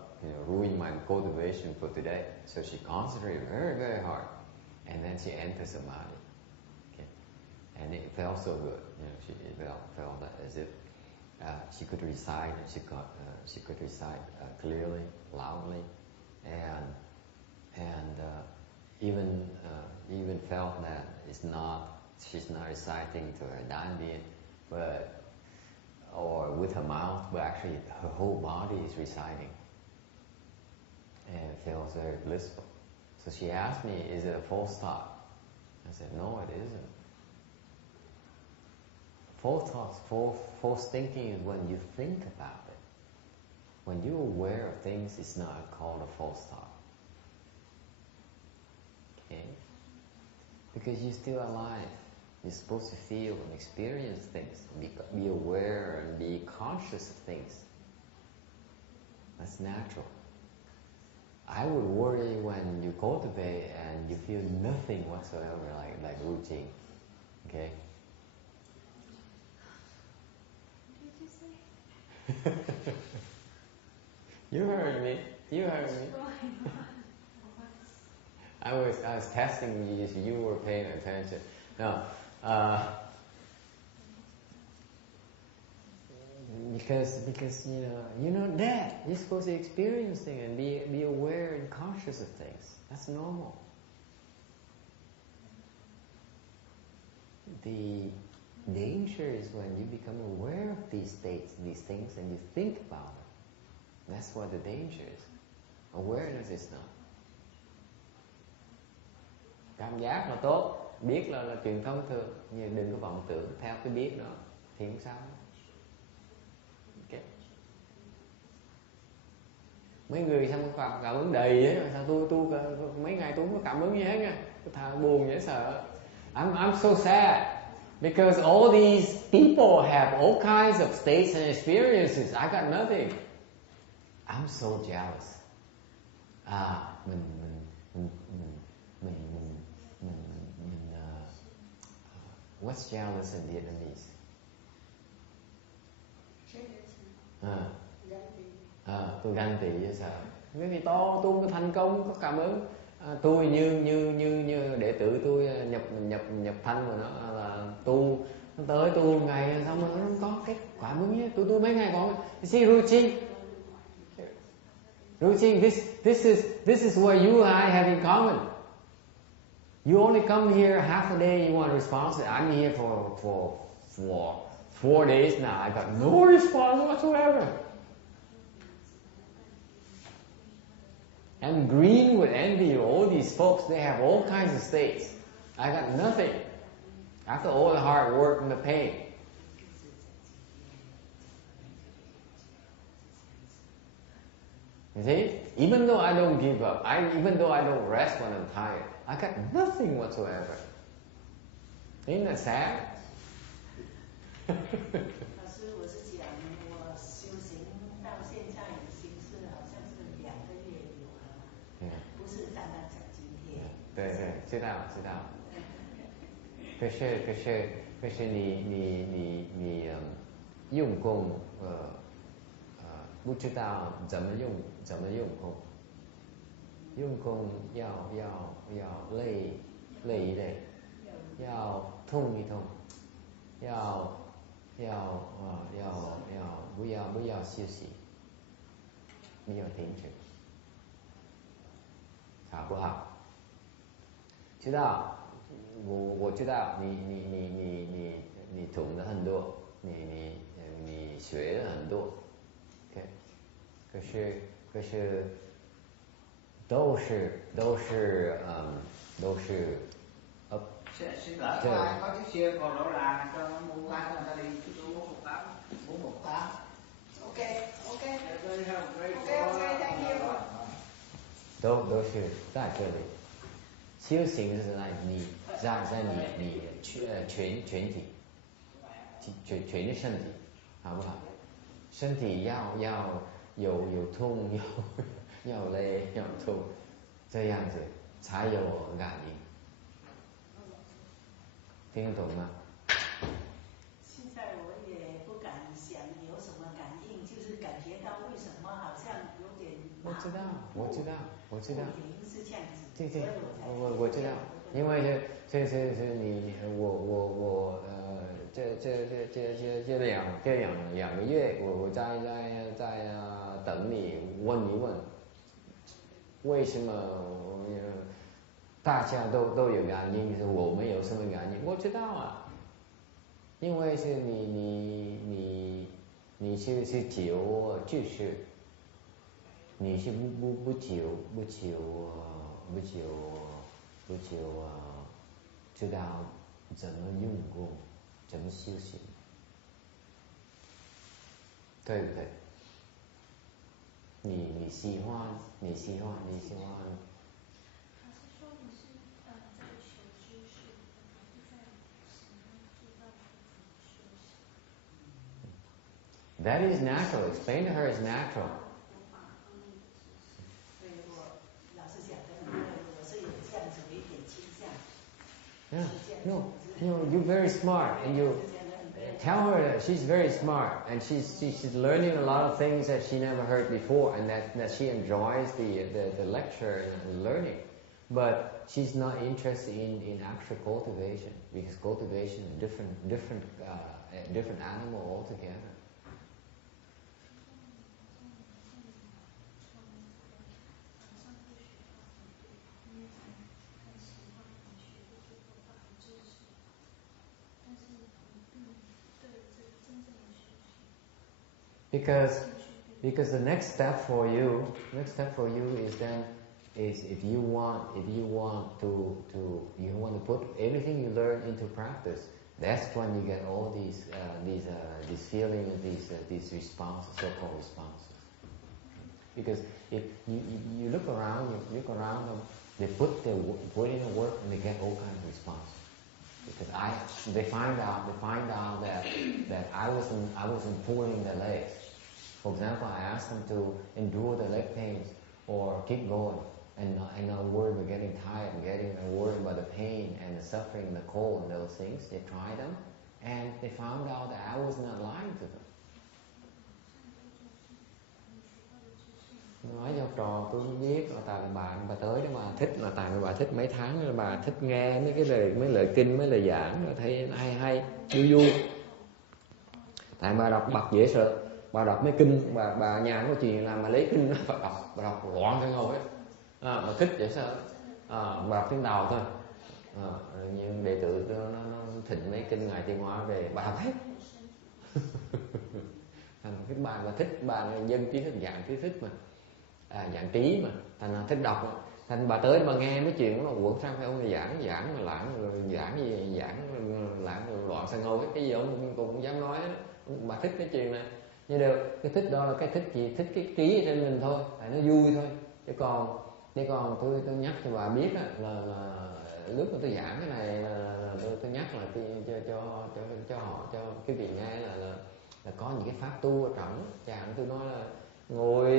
ruin my cultivation for today." So she concentrated very, very hard, and then she entered samadhi. Okay, and it felt so good. It felt as if she could recite, and she could recite clearly, loudly, and even felt that she's not reciting to her dying being, or with her mouth, but actually her whole body is reciting, and it feels very blissful. So she asked me, "Is it a false thought?" I said, "No, it isn't. False thoughts, false thinking is when you think about it. When you're aware of things, it's not called a false thought. Okay? Because you're still alive. You're supposed to feel and experience things, be aware and be conscious of things. That's natural. I would worry when you cultivate and you feel nothing whatsoever, like routine. Okay? What did you say? You heard me. I was testing you, so you were paying attention. No, because you're not dead. You're supposed to experience things and be aware and conscious of things. That's normal. The danger is when you become aware of these states, these things, and you think about it. That's what the danger is. Awareness is not. Cảm giác là tốt, biết là chuyện thông thường, nhưng đừng có vọng tưởng theo cái biết đó thì không sao. Okay. Mấy người xong cảm ứng đầy ấy, sao tu mấy ngày tôi không có cảm ứng gì hết nha, tôi thà buồn dễ sợ. I'm so sad because all these people have all kinds of states and experiences. I got nothing. I'm so jealous. What's jealous in Vietnamese? Tôi ganh tị với sợ. Cái gì to tôi có thành công, có cảm ứng. Tôi như đệ tử tôi nhập thanh mà nó là tu, nó tới tu ngày xong rồi nó có cái cảm ứng nhé. Tôi mấy ngày còn. You see routine, this is what you and I have in common. You only come here half a day, you want a response. I'm here for 4 days now. I got no response whatsoever. I'm green with envy. All these folks, they have all kinds of states. I got nothing. After all the hard work and the pain. You see? Even though I don't give up, even though I don't rest when I'm tired, I got nothing whatsoever. Isn't that sad? 老师，我是讲我修行到现在已经是好像是2个月有了，不是单单讲今天。对，知道。可是你用功不知道怎么用功，用功要累一累，要痛一痛，不要休息，不要停止，好不好？知道，我知道你懂得很多，你学了很多 ，OK， 可是都是Xin lỗi có ai có chiếc xe còn đổ là cho nó mua bán người ta đi mua một tám. OK OK OK thank you. 都是在这里。修行是在你全体，全身体，好不好？身体要有痛，要累，要痛，这样子才有感应。听得懂吗？现在我也不敢想有什么感应，就是感觉到为什么好像有点我知道。不停是这样子。对，我知道，因为这你我这两个月，我在等你问一问，为什么大家都有感应，就是我们有什么感应？我知道啊，因为是你是求知识，你是不求知道怎么用功，怎么修行，对不对？你喜欢。还是说你是在求知识，还是在想要知道怎么修行？ That is natural. Explain to her is natural. 所以我老实讲，可能我是有这样子的一点倾向。Yeah. No, you're very smart, and you tell her that she's very smart, and she's learning a lot of things that she never heard before, and that she enjoys the lecture and learning. But she's not interested in actual cultivation, because cultivation is different animal altogether. Because the next step for you is if you want to put everything you learn into practice, that's when you get all these feelings, these responses, so-called responses. Because if you look around them, they put in the work and they get all kinds of responses. Because they find out that I wasn't pulling their legs. For example, I asked them to endure the leg pains or keep going and not worry about getting tired and worry about the pain and the suffering, the cold and those things. They tried them and they found out that I was not lying to them. Nói cho trò tôi không biết là tại bà tới đó bà thích, là tại bà thích mấy tháng là bà thích nghe mấy lời kinh, mấy lời giảng, rồi thấy hay vui. Tại bà đọc bậc dễ sợ, bà đọc mấy kinh, bà nhà có chuyện làm mà lấy kinh bà đọc loạn cái ngồi ấy, bà thích dễ sợ, bà đọc tiếng Tàu thôi, nhưng đệ tử nó thịnh mấy kinh ngài Tiên Hóa về bà đọc hết. Cái bà thích, bà dân trí thức, dạng trí thức mà. Dạng trí mà, thành là thích đọc, thành bà tới bà nghe mấy chuyện nó quẩn sang phải ông này giảng mà lãng loạn sang ngôi, cái gì ông cũng dám nói đó. Bà thích cái chuyện này, nhưng đều cái thích đó là cái thích gì, thích cái trí trên mình thôi, tại nó vui thôi. Chứ còn tôi nhắc cho bà biết là lúc mà tôi giảng cái này là tôi nhắc là cho họ, cho cái vị nghe là có những cái pháp tu ở trong. Chẳng tôi nói là ngồi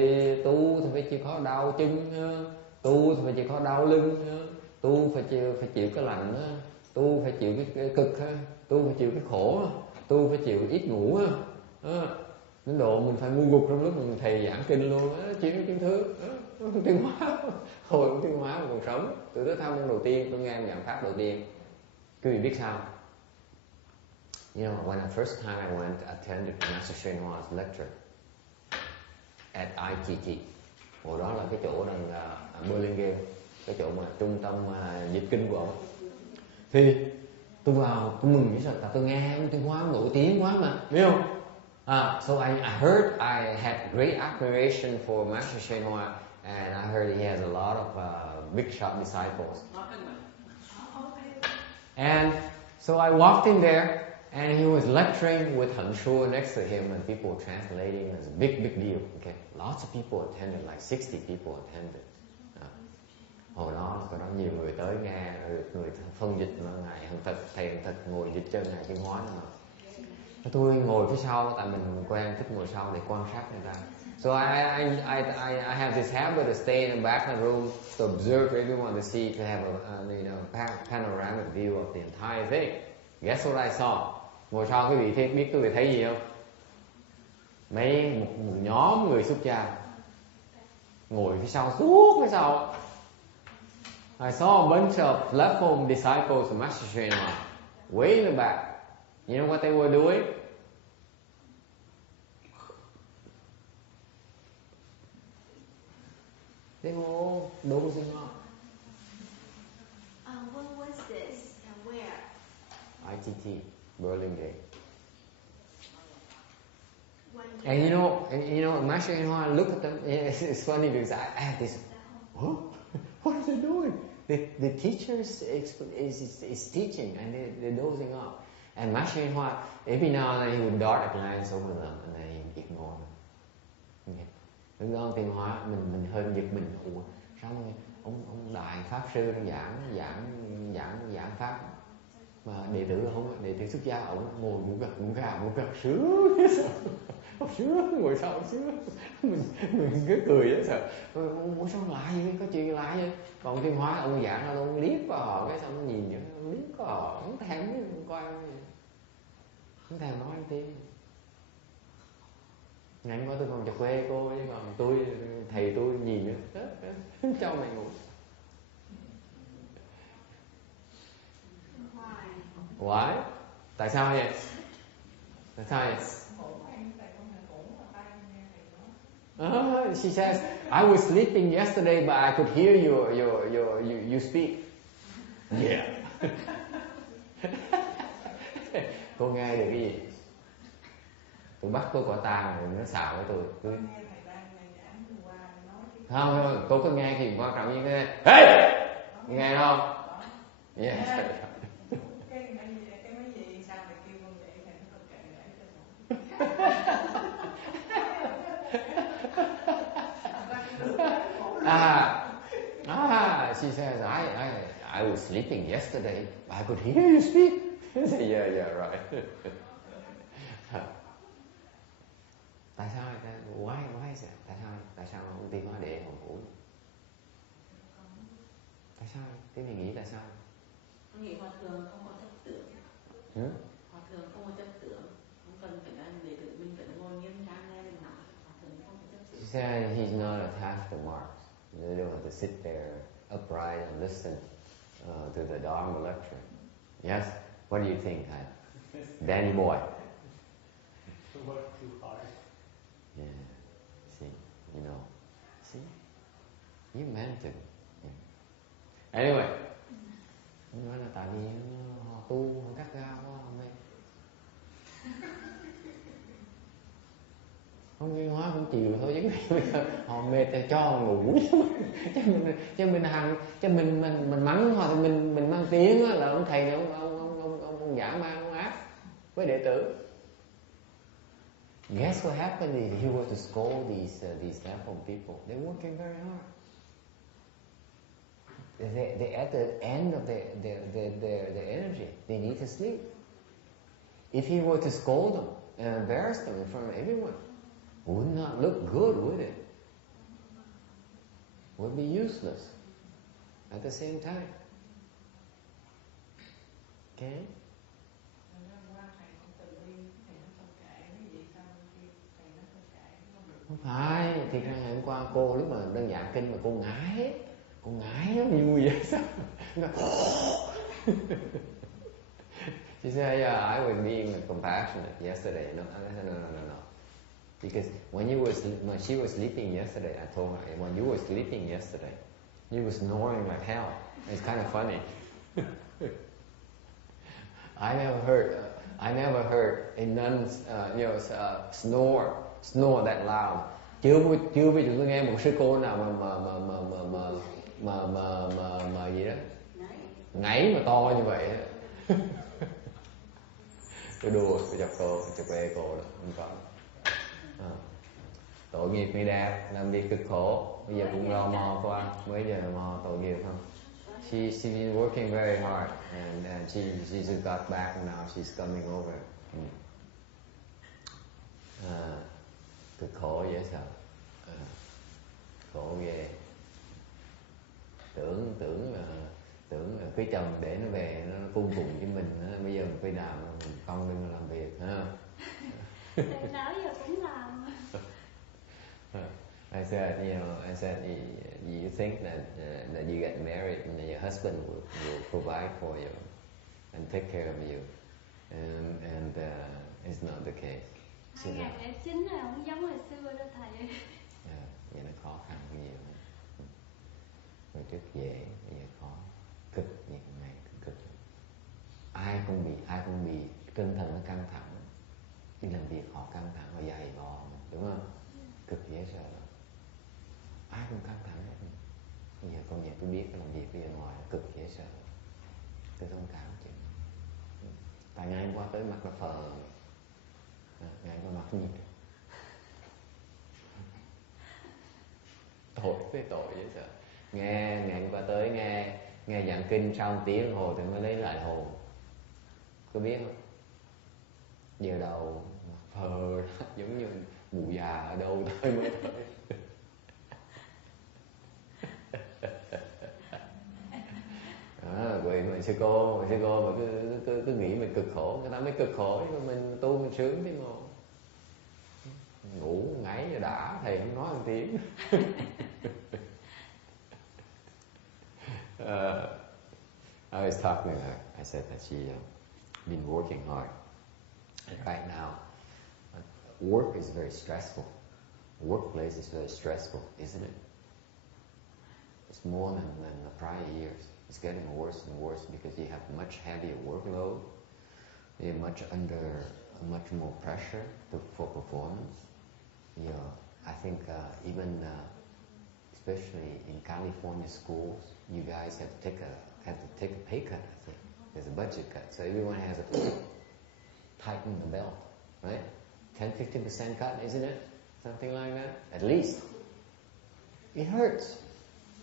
tu thì phải chịu khó đau chân, tu thì phải chịu khó đau lưng, tu phải chịu cái lạnh, tu phải chịu cái cực, tu phải chịu cái khổ, tu phải chịu ít ngủ, đến độ mình phải ngu gục trong lúc mình thầy giảng kinh luôn, chuyện thứ tiến hóa, hồi tiến hóa mà còn sống. Từ đó tham đầu tiên tôi nghe giảng pháp đầu tiên, quý vị biết sao? You know, when the first time I went, attended Master Shen Hua's lecture at ITT. Hồi đó là cái chỗ đằng Burlingame, cái chỗ mà trung tâm dịch kinh của ông. Thì tôi vào, tôi mừng chứ sao? Tôi nghe ông tiếng Hoa nổi tiếng quá mà, biết không? So I heard, I had great admiration for Master Shen Hua, and I heard he has a lot of big shot disciples. And so I walked in there, and he was lecturing with Han Shuo next to him, and people were translating. It was a big deal. Okay, lots of people attended, like 60 people attended. Hồi đó có nhiều người tới nghe, người phân dịch mà thầy Hằng Thực ngồi dịch cho ngài Kim Hóa mà. Tôi ngồi phía sau, tại mình quen thích ngồi sau để quan sát người ta. So I have this habit of staying in the back of the room to observe everyone, to see, to have a panoramic view of the entire thing. Guess what I saw? Ngồi sau quý vị biết quý vị thấy gì không? Một nhóm người xuất gia ngồi phía sau, suốt phía sau. I saw a bunch of platform disciples of Master Shen Hua way in the back. You know what they were doing? They were all dozing off. When was this and where? ITT, Burlingame. And you know, Master Shen Hua, look at them. It's funny because I have this. Huh? What are they doing? The teacher is teaching, and they're dozing off. And Master Shen Hua, every now and then he would dart a glance over them, and then he ignored them. Okay. Lúc đó Tiên Hóa mình hơi giật mình. Ủa, sao ông đại pháp sư giảng pháp mà đệ tử xuất gia ông ngồi cũng gật sướng ông sướng ngồi sau ông sướng mình cứ cười đó sợ. Ủa sao lạ vậy, có chuyện lạ vậy? Còn Tiên Hóa ông giảng là ông liếc vào họ, cái xong nhìn vậy, ông liếc vào họ, không thèm coi, không thèm nói tiếng. Ngày hôm qua tôi còn chọc quê cô, chứ còn thầy tôi nhìn nữa cho mày ngủ. Why? Tại sao vậy? She says, I was sleeping yesterday, but I could hear you speak. Yeah. Cô nghe được cái gì? Tôi bắt cô quả tang rồi nó xạo với tôi. Không, cô có nghe thì quan trọng như thế. Hey! Nghe không? Yeah. She says, I was sleeping yesterday. I could hear you speak. I said, yeah, right. Tại sao? Why is that? Tại sao ông Tiên Hóa để hồn cũ? Tại sao? Cái này nghĩ tại sao? Tôi nghĩ Hòa Thượng không có chấp tưởng. Hòa Thượng không có chấp tưởng. Không cần phải là đệ tử mình phải ngồi nghiêm trang nghe mình nói. Hòa Thượng không có chấp tưởng. She said he's not attached to marks. They don't have to sit there upright and listen to the Dharma lecture. Yes? What do you think, Danny boy? Work too hard. Yeah. See, you meant to. Yeah. Anyway, nói là tại vì họ tu họ gắt gao quá không biết. Không Nguyên Hóa cũng chịu thôi chứ họ mệt thì cho họ ngủ chứ mình mắng hoặc mình mang tiếng là ông thầy này ông giả man ông ác với đệ tử. Guess what happened if he were to scold these platform people? They're working very hard. They're at the end of their energy. They need to sleep. If he were to scold them and embarrass them in front of everyone, would not look good, would it? Would be useless at the same time. Okay? Không phải, thì ngày hôm qua cô lúc mà đang giảng kinh mà cô ngái nó vui vậy sao? She She said, yeah, I was being compassionate yesterday. No, I said, no. Because when she was sleeping yesterday, I told her, when you were sleeping yesterday, you were snoring like hell. It's kind of funny. I never heard a nun, snore that loud. Chưa bao giờ tôi nghe một sư cô nào mà gì đó ngáy mà to như vậy. Tôi đùa, tôi chọc bê cô đó, không có. Tội nghiệp mi đa, làm việc cực khổ, bây giờ cũng lo mò qua, mới giờ mò tội nghiệp không? She's been working very hard, and she just got back, and now she's coming over. Cực khổ dễ sợ, khổ ghê. Tưởng là cưới chồng để nó về nó cung phụng với mình, bây giờ mình phải làm, mình không nên làm việc, ha. Nói giờ cũng làm. I said, you think that you get married and your husband will provide for you and take care of you, and it's not the case. 2009 là không giống hồi xưa đâu thầy. Vậy nó khó khăn nhiều. Hồi trước dễ, bây giờ khó, cực như thế này, cực. Ai cũng bị tinh thần nó căng thẳng, đi làm việc họ căng thẳng, họ dày vò, đúng không? Cực dễ sợ. Ai cũng căng thẳng hết. Bây giờ công nhận tôi biết làm việc bây giờ ngoài cực dễ sợ. Tôi thông cảm chứ. Tại ngày hôm qua tới mặt nó phờ, ngày qua mặt nhìn tội dễ sợ. Ngày hôm qua tới nghe giảng kinh sau 1 tiếng đồng hồ thì mới lấy lại hồn. Có biết không? Giờ đầu phờ giống như mụ già ở đâu thôi mới tới. Quyền mà sư cô mà cứ nghĩ mình cực khổ, người ta mới cực khổ, chứ mình tu mình sướng chứ mà. Ngủ ngáy rồi đã, thầy không nói 1 tiếng. I was talking to her. I said that she been working hard. And right now, work is very stressful. Workplace is very stressful, isn't it? It's more than the prior years. It's getting worse and worse because you have much heavier workload. You're much more pressure for performance. I think even especially in California schools, you guys have to take a pay cut. I think there's a budget cut, so everyone has to tighten the belt, right? 10-15% cut, isn't it? Something like that, at least. It hurts,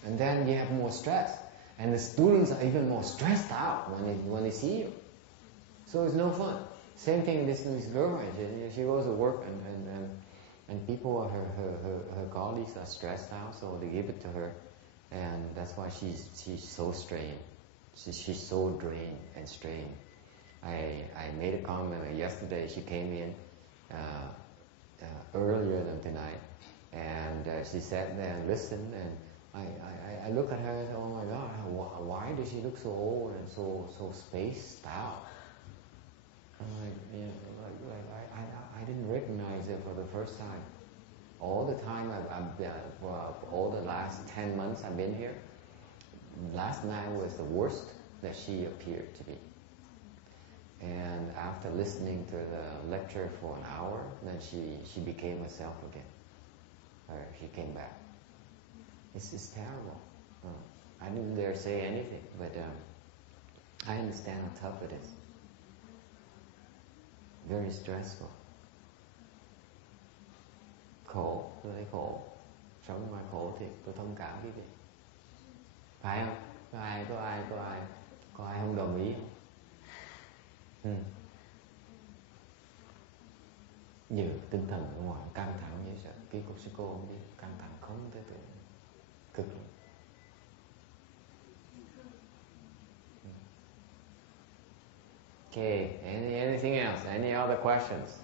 and then you have more stress, and the students are even more stressed out when they see you. So it's no fun. Same thing. This girl, she goes to work, and people, her colleagues are stressed out, so they give it to her, and that's why she's so strained. She's so drained and strained. I made a comment yesterday. She came in earlier than tonight, and she sat there and listened, and I look at her and say, oh my God, why does she look so old and so spaced out? I didn't recognize her for the first time. All the time for all the last 10 months I've been here, last night was the worst that she appeared to be. And after listening to the lecture for an hour, then she became herself again. She came back. It's terrible. I didn't dare say anything, but I understand how tough it is. Very stressful. Khổ, tôi thấy khổ. Sống ngoài khổ thì tôi thông cảm quý vị. Phải không? Có ai không đồng ý không? Giờ tinh thần ở ngoài căng thẳng như sợ. Cái cô sư cô không biết, căng thẳng không tới tưởng. Cực lắm. Okay, anything else? Any other questions?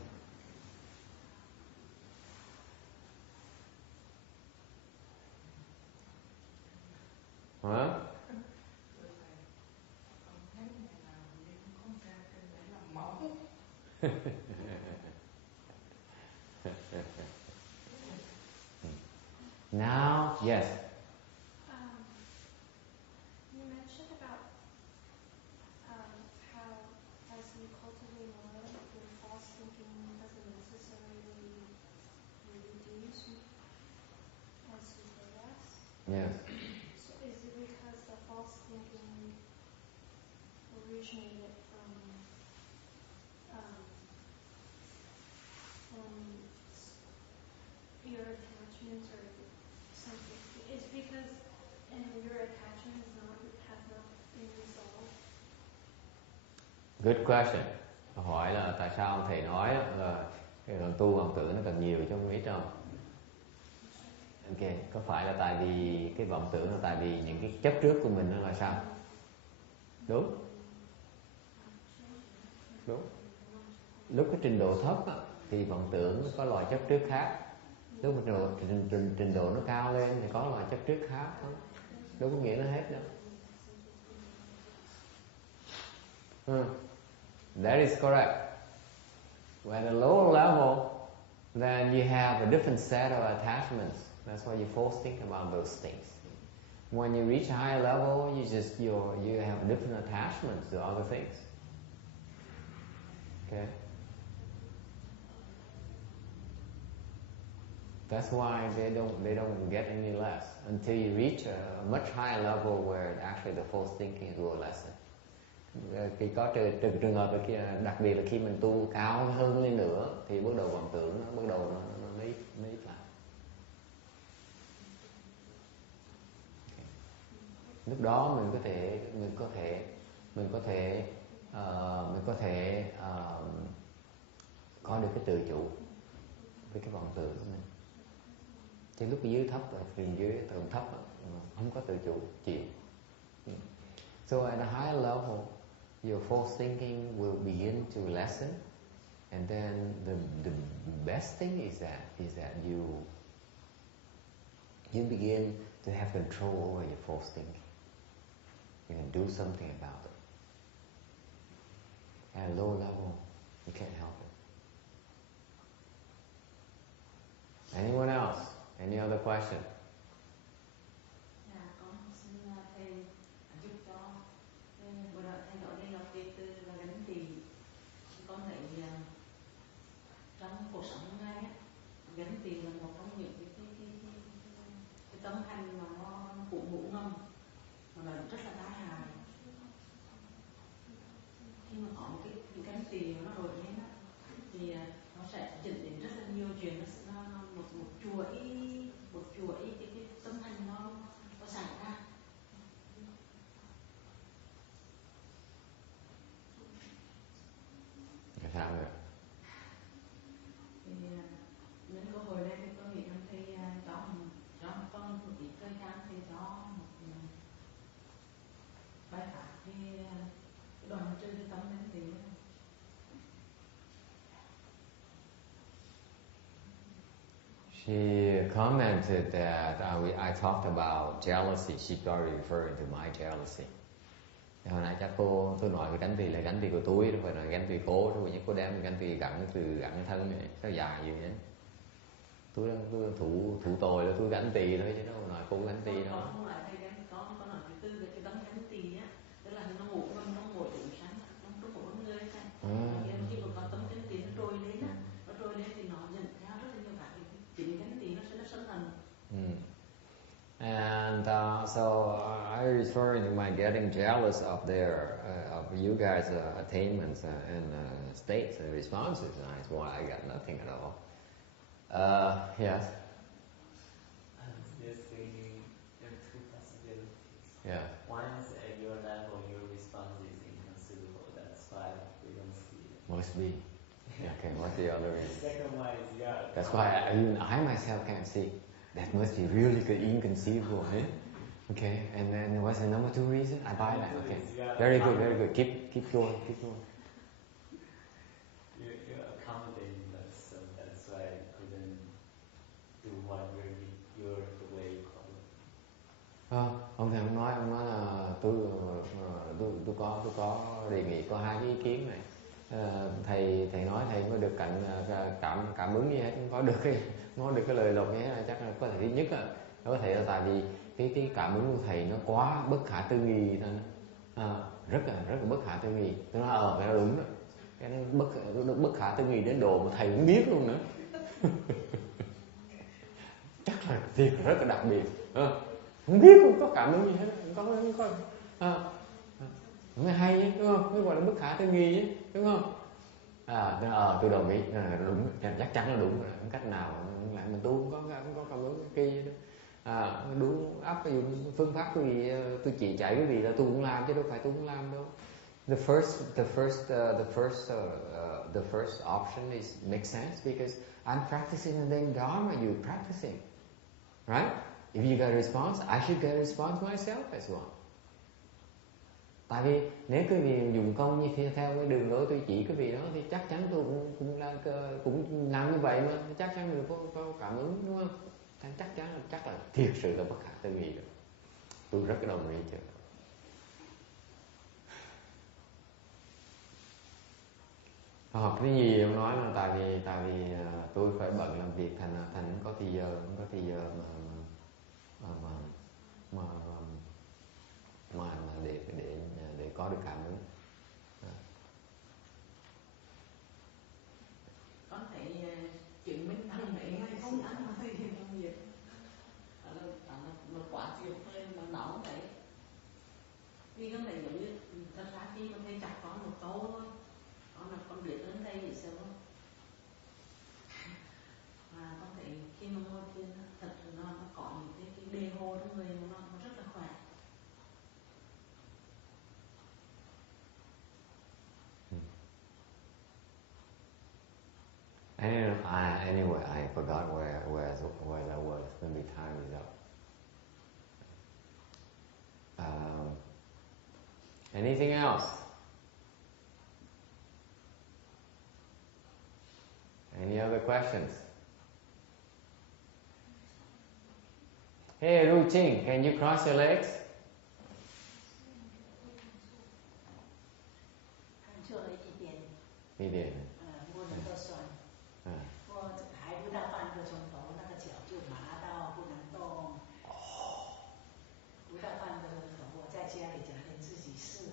Huh? Now, yes. You mentioned about how as you cultivate more, your false thinking doesn't necessarily reduce as you progress. Yes. So is it because the false thinking originated from your attachments or something? It's because your attachments have not been resolved. Good question. Câu hỏi là tại sao thầy nói là cái đoạn tu vọng tưởng nó cần nhiều chứ không ít đâu. Ok, có phải là tại vì cái vọng tưởng là tại vì những cái chấp trước của mình nó là sao? Đúng. Đúng. Lúc cái trình độ thấp á, thì vọng tưởng nó có loại chấp trước khác. Lúc trình độ nó cao lên thì có loại chấp trước khác thôi. Đâu có nghĩa nó hết đâu. That is correct. At a lower level, then you have a different set of attachments. That's why you force think about those things. When you reach a higher level, you have different attachments to other things. Okay. That's why they don't get any less until you reach a much higher level where actually the false thinking will lessen. Khi có trường hợp kia, đặc biệt là khi mình tu cao hơn lên nữa thì bắt đầu vọng tưởng nó bắt đầu nó ít lại. Okay. Lúc đó mình có thể có được cái tự chủ với cái vọng tưởng của mình. Chứ lúc ở dưới thấp, ở phía dưới tầng thấp không có tự chủ chịu. So at a higher level, your false thinking will begin to lessen, and then the best thing is that you begin to have control over your false thinking. You can do something about it. At a low level, you can't help it. Anyone else? Any other question? Dạ, con xin thầy giúp cho vừa rồi thầy nói đây là cái từ là gánh tiền. Con thấy trong cuộc sống hôm nay á, gánh tiền là một trong những cái tâm hành mà nó phụ ngụ ngầm mà nó rất là tai hại. Khi mà có một cái gánh tiền nó rồi lên á, thì nó sẽ dẫn đến rất là nhiều chuyện, nó một chuỗi cái tâm hành nó xảy ra. Sao vậy? Thì những câu hỏi đây thì tôi nghĩ rằng thầy cho con một ít thời gian thì cho một bài pháp thì đoàn trừ tâm đến tiền. She commented that I talked about jealousy. She probably referring to my jealousy. Hồi nãy chắc tôi nói cái gánh tiền là gánh tiền của tôi, không phải là gánh tiền cô, rồi những cô đem gánh tiền gắn từ gắn thân này, sao dài gì vậy? Tôi thủ tội là tôi gánh tiền thôi chứ đâu nói cô gánh tiền đâu. Con không lại thầy gánh, con nói cái từ cái tấm gánh tiền á, tức là nó ngủ ngầm, nó ngồi đủ sáng, nó ngủ con người thôi. Khi mà có tấm gánh tiền nó trôi lên á, thì nó dẫn theo rất là nhiều cái chính gánh tiền nó sẽ sân hận. And so I referring to my getting jealous of of you guys' attainments and states and responses. That's why I got nothing at all. Yes. I was just thinking there are two possibilities. Yeah. One is at your level, your response is inconceivable. That's why we don't see it. Must be. Okay. What's the other reason? The second one is yeah. That's why I myself can't see. That must be really good, inconceivable, eh? Okay, and then what's the number two reason? I buy that. Okay, very good, very good. Keep going. You're accommodating us, so that's why I couldn't do what you're the way you call it. Ông thầy ông nói là tôi có đề nghị có hai cái ý kiến này. thầy nói thầy có được cảm ứng gì hết, không có được cái lời lộc gì hết, chắc là có thể thứ nhất có thể là tại vì cái cảm ứng của thầy nó quá bất khả tư nghị, rất là bất khả tư nghị. Tôi nói cái đó đúng rồi, cái nó bất khả tư nghị đến độ mà thầy cũng biết luôn nữa. Chắc là thiệt rất là đặc biệt, không biết, không có cảm ứng gì hết, không có mới hay ấy, đúng không? Mới gọi là bất khả tư nghị ấy, đúng không? Tôi đồng ý, đúng, chắc chắn là đúng rồi, không cách nào lại mình tu không có cảm ứng kia đó. Đúng, áp dụng phương pháp quý vị, tôi chỉ dạy quý vị là tu cũng làm chứ đâu phải tu cũng làm đâu. The first option is makes sense because I'm practicing the name Dharma you're practicing, right? If you get a response, I should get a response myself as well. Tại vì nếu quý vị dùng công như theo cái đường lối tôi chỉ quý vị đó thì chắc chắn tôi cũng làm như vậy mà, chắc chắn mình có cảm ứng, đúng không? Chắc là thiệt sự là bất khả tư nghị rồi. Tôi rất đồng ý chứ. Cái gì ông nói là tại vì tôi phải bận làm việc, thành không có thì giờ mà để có được cảm ứng. Con thấy chứng minh thằng ấy không ăn mà thời điểm công việc nó quá tuyệt vời mà nóng đấy. Vì con thấy giống như thật ra khi con thấy chặt con một câu thôi, con biết đến đây thì sao không? Và con thấy khi mà ngồi thiền thật sự nó có những cái đề hồ trong người nó rất là khỏe. Anyway, I forgot where I was. Maybe time is up. Anything else? Any other questions? Hey, Ru Ching, can you cross your legs? Đi điểm. 摸人都酸，我还不到半个钟头，那个脚就麻到不能动。不到半个钟头，我在家里讲给自己试，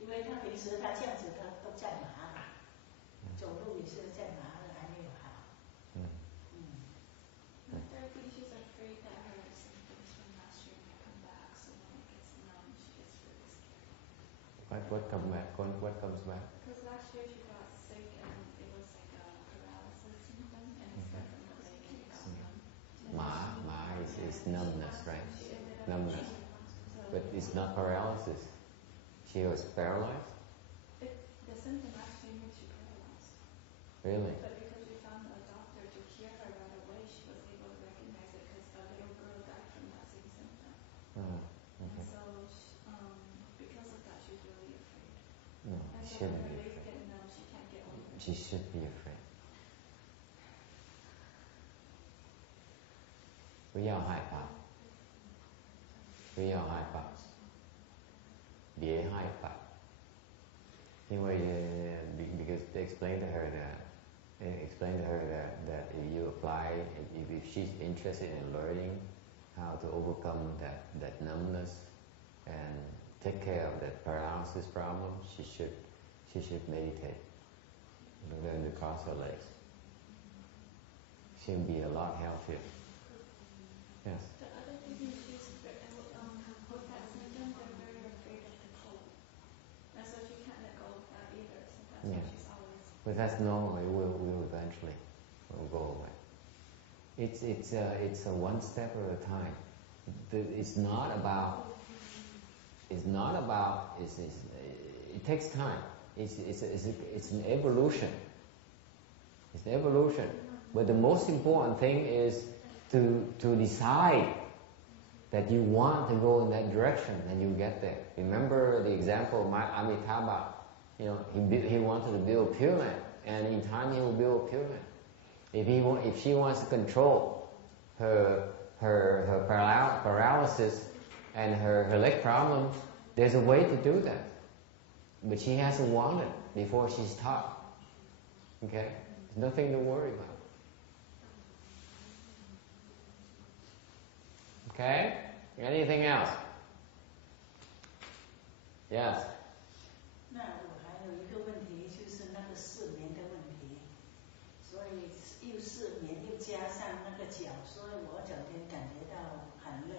因为他平时他这样子，他都在麻的，走路也是在麻的，还没有好。My therapy, she's afraid that her symptoms from last year may come back, so when it gets numb, she gets really scared. What comes back? What comes back? Because last year she got sick and it was like a paralysis symptom, and it started from the leg and it got numb. Ma is numbness, right? She ended up Numbness. so But it's not paralysis. She was paralyzed? the symptom actually makes you paralyzed. Really? But because we found a doctor to cure her right away, she was able to recognize it because a little girl died from that same symptom. Okay. And so, because of that, she's really afraid. No, And she so when shouldn't her be legs afraid. get numb, she can't get over it. She should be afraid. 不要害怕，不要害怕，别害怕。因为 because they explained to her that if you apply, if she's interested in learning how to overcome that numbness and take care of that paralysis problem, she should meditate, learn to cross her legs. She'll be a lot healthier. Yes. The other thing is with that symptom, they're very afraid of the cold. And so she can't let go of that either. So that's why she's always... But that's normal. It will eventually go away. It's a one step at a time. It's not about. It takes time. It's an evolution. It's an evolution. But the most important thing is to decide that you want to go in that direction, and you get there. Remember the example of Amitabha. He wanted to build a pyramid, and in time he will build a pyramid. If she wants to control her paralysis and her leg problem, there's a way to do that. But she hasn't wanted before she's taught. Okay? There's nothing to worry about. Okay? Anything else? Yes. 那我还有一个问题，就是那个失眠的问题，所以又失眠又加上那个脚，所以我整天感觉到很累。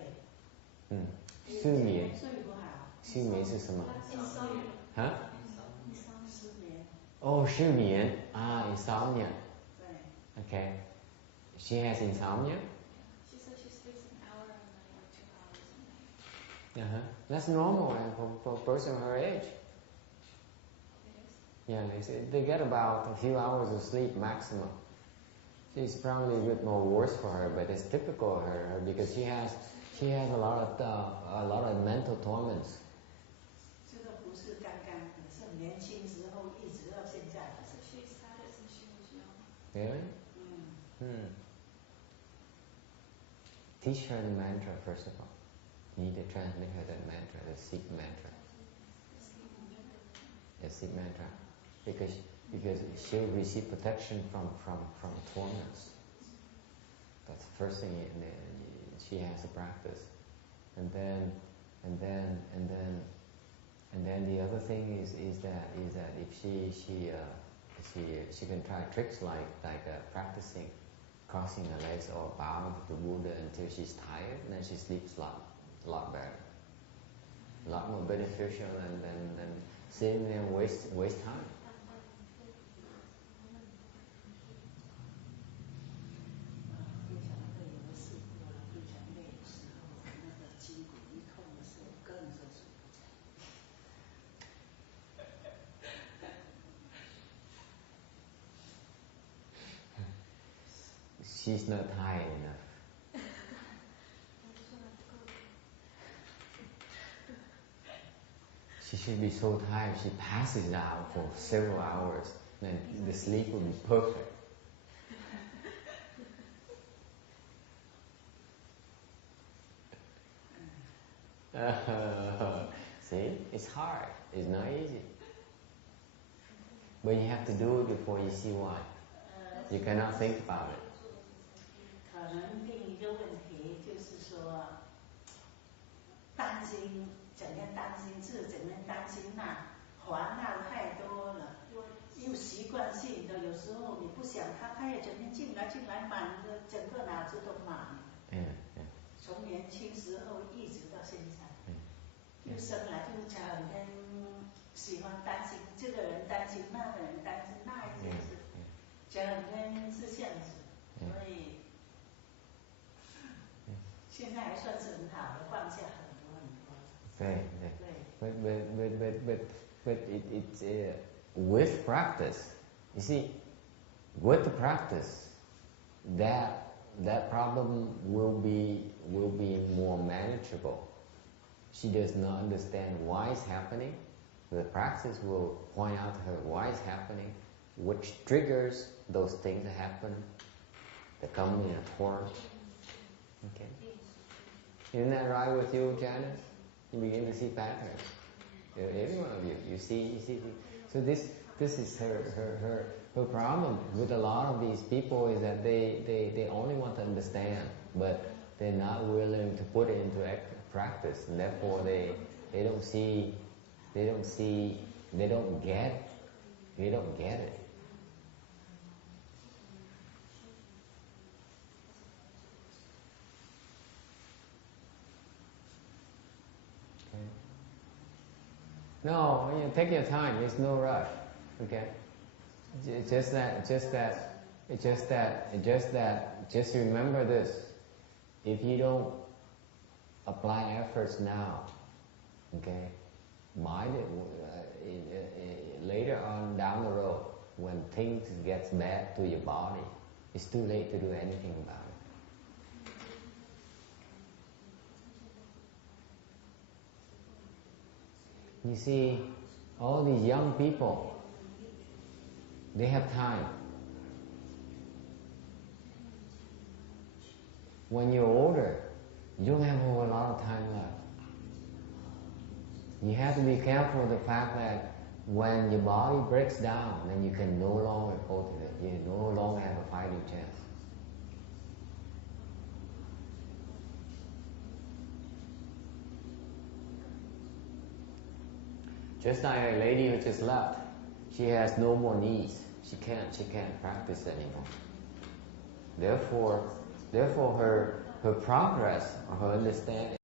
失眠。睡不好。失眠是什么？ Insomnia。 Huh? 失眠。Oh, 失眠. Insomnia. 对。Okay. She has insomnia? She said she sleeps an hour a night or 2 hours a night. That's normal for a person her age. Yeah, they get about a few hours of sleep maximum. It's probably a bit more worse for her, but it's typical of her because she has a lot of mental torments. 这个不是刚刚的，是年轻时候一直到现在的。So she started since she was young. Really? Teach her the mantra first of all. You need to transmit her the mantra, the Sikh mantra. The Sikh mantra. Because she'll receive protection from torments. That's the first thing she has to practice. And then the other thing is that if she can try tricks like practicing crossing her legs or bowing to Buddha until she's tired, and then she sleeps a lot better. A lot more beneficial than sitting there and waste time. 非常累，我试过了，非常累的时候，那个筋骨一痛的时候，根本就睡不着。She's not tired enough. She should be so tired she passes out for several hours, then the sleep will be perfect. See, it's hard. It's not easy. But you have to do it before you see why. You cannot think about it. 可能另一个问题就是说，担心，整天担心这，整天担心那，烦恼太多了，又习惯性的，有时候你不想他也整天进来，满的整个脑子都满了。从年轻时候一直到现在，就生来就整天喜欢担心这个人，担心那个人，担心那一件事，整天是这样子，所以现在还算是很好的，放下很多很多。对。But it's with practice. You see, with the practice, that problem will be more manageable. She does not understand why it's happening. The practice will point out to her why it's happening, which triggers those things that happen, that come in a form. Okay. Isn't that right with you, Janice? You begin to see patterns. Every one of you see. So this is her problem with a lot of these people is that they only want to understand, but they're not willing to put it into practice, and therefore they don't get it. Okay. No, take your time. There's no rush. Okay. Just remember this. If you don't apply efforts now, okay, later on down the road, when things gets bad to your body, it's too late to do anything about it. You see, all these young people, they have time. When you're older, you don't have a lot of time left. You have to be careful of the fact that when your body breaks down, then you can no longer cultivate. You no longer have a fighting chance. Just like a lady who just left, she has no more needs. She can't practice anymore. Therefore her progress or her understanding